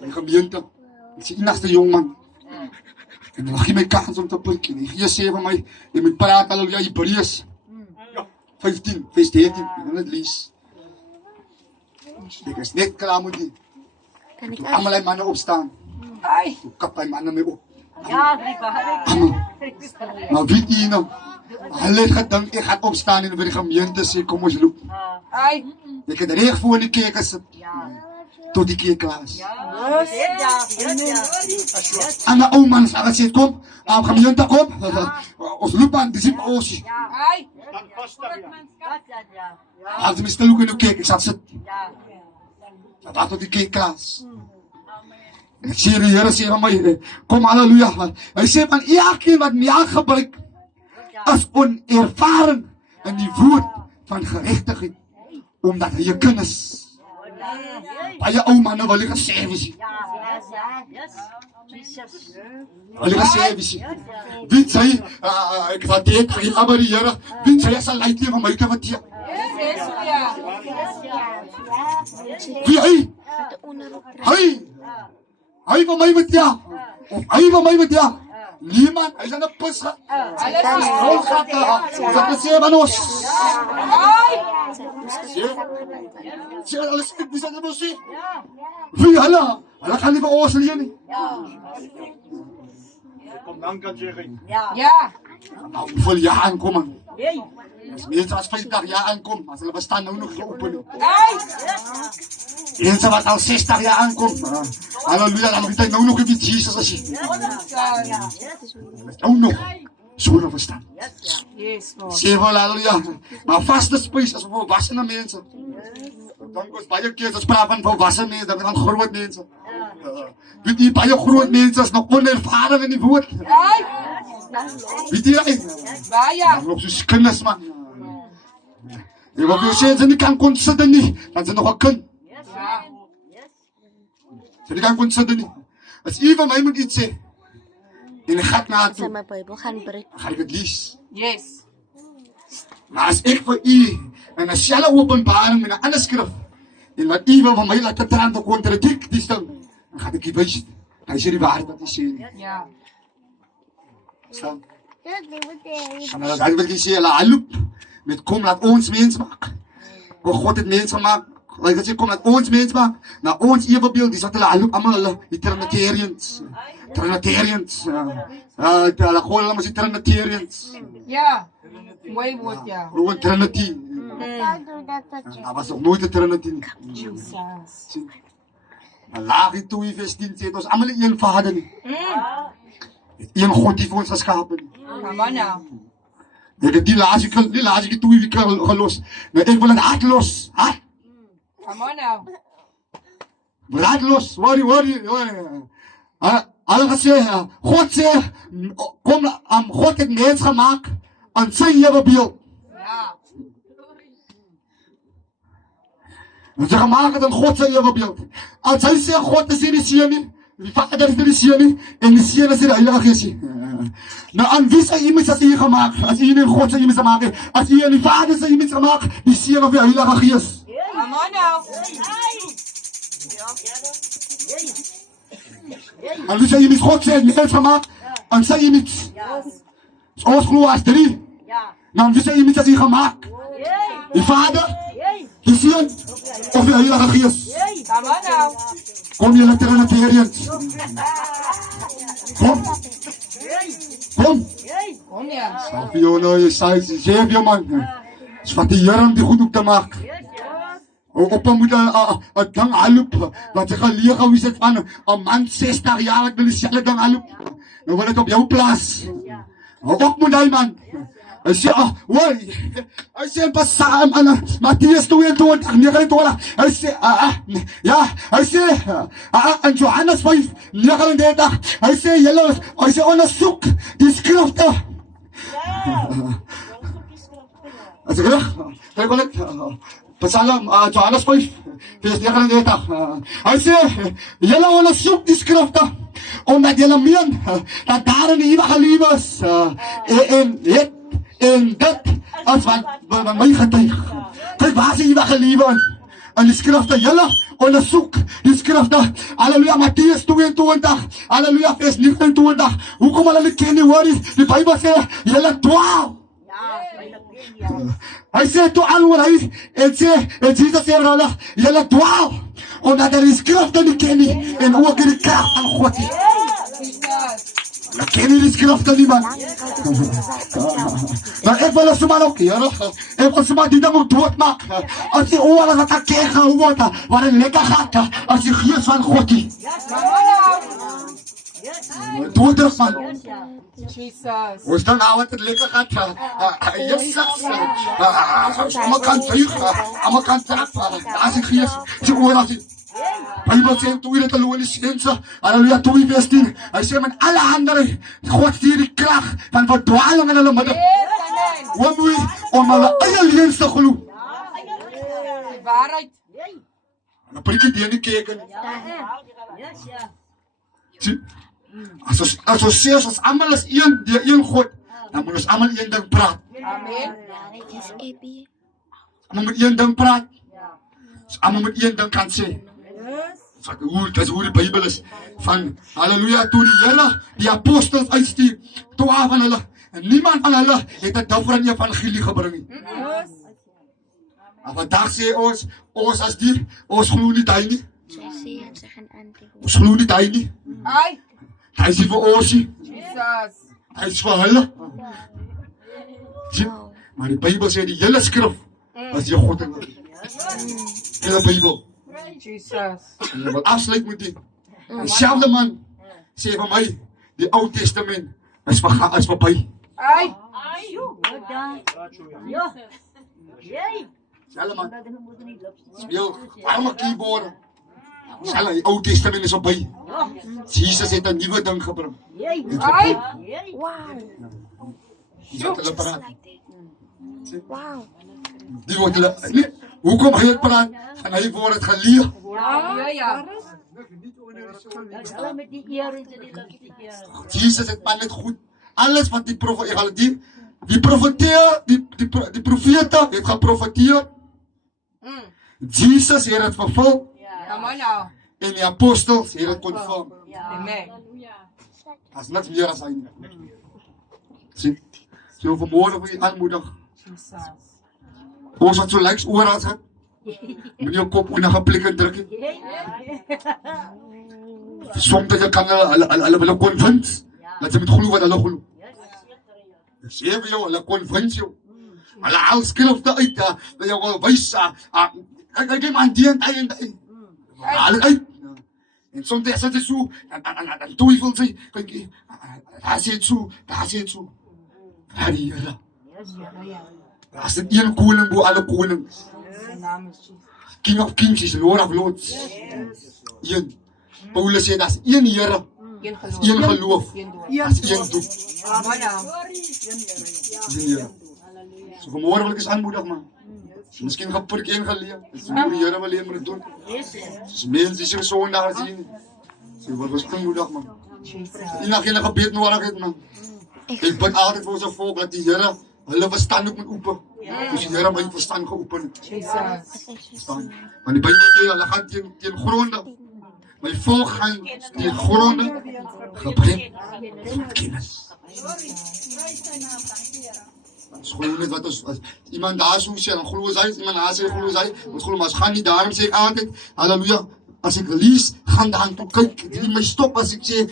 Die gemeente. Ek is die enigste jong man. En hy gee my kans om te plek. En die Gees sê van my, jy moet praat, halleluja, Hebreërs 15, vers 13. Ek wil het lees. Ek is net klaar met die. Kan ik Allemaal die mannen opstaan. Ai. Toe kap hy mannen mee op. Ja, die behaal. Amen. Maar weet jy nou, hulle het gedink, ek gaan opstaan en by die gemeente sê, kom ons loop. Ai. Ek het reg voor die kerk gesit, Ja. tot die kerk klaar is. Ja. En die ou man sê, kom, gemeente kom, ons loop aan, dis die oosie. Ai. Als my stil ook in die kerk, ek sal sit. Ja. Dat tot die kerk klaar is. En ek sê, die Here sê van my, kom halleluja. Hy sê van, elkeen wat my gebruik, is onervaren in die woord van gerechtigheid, omdat hy 'n kind is. Baie ou manne wil nie gesê wees. Wil nie gesê wees. Wie sê, ek wat dit, hy maar die Here, wie sê, sal leid nie van my te wat hier. Jesus, ja. Wie hy? Hy van my met ja. Of hy van my met ja. Niemand, hy is aan 'n pus. Alles is Ons gaat dat sê van ons. Ai. Sê alles ek dis aan die musie. Wie hulle? Hulle gaan nie vir ons leer nie. Ja. Nou, hoeveel jaar aankom man? As mense as 50 jaar aankom, as hulle bestaan nou nog geopen nie. Ai. Mense wat al 60 jaar aankom, halleluja, dan weet hy nou nog wie Jesus is. Nou nog, so verstaan. Yes, Lord. Sê wel halleluja, maar vaste spys as vir volwassene mense. Dan kos baie keer as praat van volwassene mense, dan van groot mense. Weet jy, baie groot mense is nog onervaren in die woord. Ai. Weet jy, Baie. nog soos kinders man. Jy wat jy sê, sy nie kan consider nie, dan sy nog 'n kind. Ja. Sy nie kan consider nie. As jy van my moet iets sê, en ek gaat na toe, Mijn Bijbel gaan breken. gaan ek het lees. Yes. Maar as ek vir u in 'n selle openbaring met 'n ander skrif, en wat u wil van my laat traan te contradict die ding, dan gaan ek die wys. Hy sê die waarheid wat hy sê nie. Ja. Staan. En dan wil jy sê, hulle loop met kom laat ons mens maak. God het mens gemaak. Hy sê kom laat ons mens maak. Na ons ewebeeld, dis wat hulle loop almal hulle die Trinitarians. Hulle gooi hulle mos die Trinitarians. Ja. Mooi woord, ja. Gewoon Trinity. Daar was nog nooit 'n Trinity nie. Jesus. Malagi 2 vers 10 sê ons almal een Vader nie. Een God die vir ons geskaap het. Come on now. Ek het die laaste 2 weke gelos. Nou ek wil dit hard los. Hard. Come on now. Hard los. Worry. Hulle gesê, God sê, kom, God het mens gemaak aan sy ewebeeld. Ja. En sy gemaak het aan God sy ewebeeld. As hy sê, God is nie die Seun nie, die Vader is nie die Seun nie, en die Seun is nie die Heilige Gees nie. Nou aan wie sy image as hy gemaak? As hy nie God sy image gemaak het, as hy nie die Vader sy image gemaak, die Seun of die Heilige Gees. Come on now. En wie sy image God sê, mens gemaak, aan sy image. Ons glo as 3. Nou aan wie sy image as hy gemaak? Die Vader, die Seun of die Heilige Gees. Come on now. Kom julle Trinitariërs. Kom. Kom. Kom ja. Of jy nou jy sê vir jou man. Dis wat die Here om die goed op te maak. Op moet 'n ding aanloop wat jy geleeg hou is dit van 'n man 60 jaar wat wil dieselfde ding aanloop. Nou wil dit op jou plaas. Op moet hy man. Hy sê, hoor, hy sê pas aan Matteus 22:29. Hy sê, ja, hy sê, in Johannes 5:39, hy sê, julle, hy sê, ondersoek die skrifte. As ek reg, kijk wel het, Psalm, Johannes 5:39. Hy sê, julle ondersoek die skrifte, omdat julle meen, dat daar in die ewige lewe is, en dit as wat my getuig. Kijk, waar is die ewige lewe in die skrifte? Julle ondersoek die skrifte. Halleluja, Matteus 22, halleluja, vers 29. Hoekom hulle nie ken nie, hoor die Bybel sê, julle dwaal. Hy sê toe alhoor hy, en Jesus sê vir hulle, julle dwaal, omdat hulle die skrifte nie ken nie, en ook die krag van God nie. Hulle ken nie die skrifte nie, man. Maar ek wil sommer ook, Here, ek wil sommer die ding ook doodmaak. As die oor wat ek kijk gehoord, wat het lekker gaat, as die gees van God nie. Doodruk, man. Jesus. Ons dan nou wat het lekker gaat, Jesus, allemaal kan tuig, allemaal kan trap, as die gees, die oor as die Bybel sê in 2 Tessalonisense, halleluja 2:10, hy sê met alle andere, God stuur die krag van verdwaling in hulle midde. Om hulle eie leuns te glo. Die waarheid. Hulle preek die nie kyk nie. As ons sê, ons almal is een God, dan moet ons almal een ding praat. Amen. Almal moet een ding praat. Almal moet een ding kan sê. Dis hoe die Bybel is. Van, halleluja, toe die Here die apostels uitstuur, 12 van hulle, en niemand van hulle het 'n different evangelie gebring nie. Maar vandag sê ons as die, ons glo nie hy nie. Ons glo nie hy nie. Ai. Hy is nie vir ons nie. Jesus. Hy is vir hulle. Maar die Bybel sê die hele skrif is die God in hulle. Die Bybel. Jesus. En jy wil afsluit met die selfde man sê vir my, die Ou Testament is verby. Ai. Selfde man, speel warme keyboard. Selfde, die Ou Testament is verby. Jesus het 'n nuwe ding gebring. Ai. Die wat hulle praat. Die wat hulle, nee, hoekom hy het praat, en hy word het geleer. Ja. Jesus het man net goed. Alles wat die profete, die profete het geprofeteer. Jesus het het vervul. Come on now. En die apostels het het confirm. Amen. As niks meer as hy nie. Sien? So vanmorgen wil jy aanmoedig. Jesus. Ons wat so lyks oor as het. Moet jou kop enige plek in druk nie. Soms dat jy kan hulle wil convince. Dat jy moet glo wat hulle glo. Sê vir jou, hulle convince jou. Hulle haal skrifte uit, dat jy wil wys, ek gee man die en die. Haal het uit. En soms is het so, dan twyfel sy, kijk, daar sê het so, daar sê het so. Daar die Here. Daar is dit een koning bo alle konings. Sy naam is Jesus. King of kings is Lord of lords. Een. Paulus sê, daar is een Here. Een geloof. Een geloof. Een dood. As een doel. Mooi nou. Sien Here. So vanmôre wil ek eens aanmoedig man. Miskien geprik een geleer. Dis nie die Here wil hê moet doen. Dis mense die so sondaar sien. So wat was aanmoedig man. Eendag geen gebed nodig het man. Ek bid altyd vir ons volk dat die Here hulle verstand ook moet open. Dus die Here my verstand geopen. Jesus. Want die Bybel sê hulle gaan teen gronde. My volk gaan teen gronde gebring van kennis. Ons glo net wat ons as iemand daar so sê, dan glo hy, iemand daar sê glo hy, ons glo maar ons gaan nie daarom sê ek altyd, halleluja, as ek lees, gaan dan toe kyk, die my stop as ek sê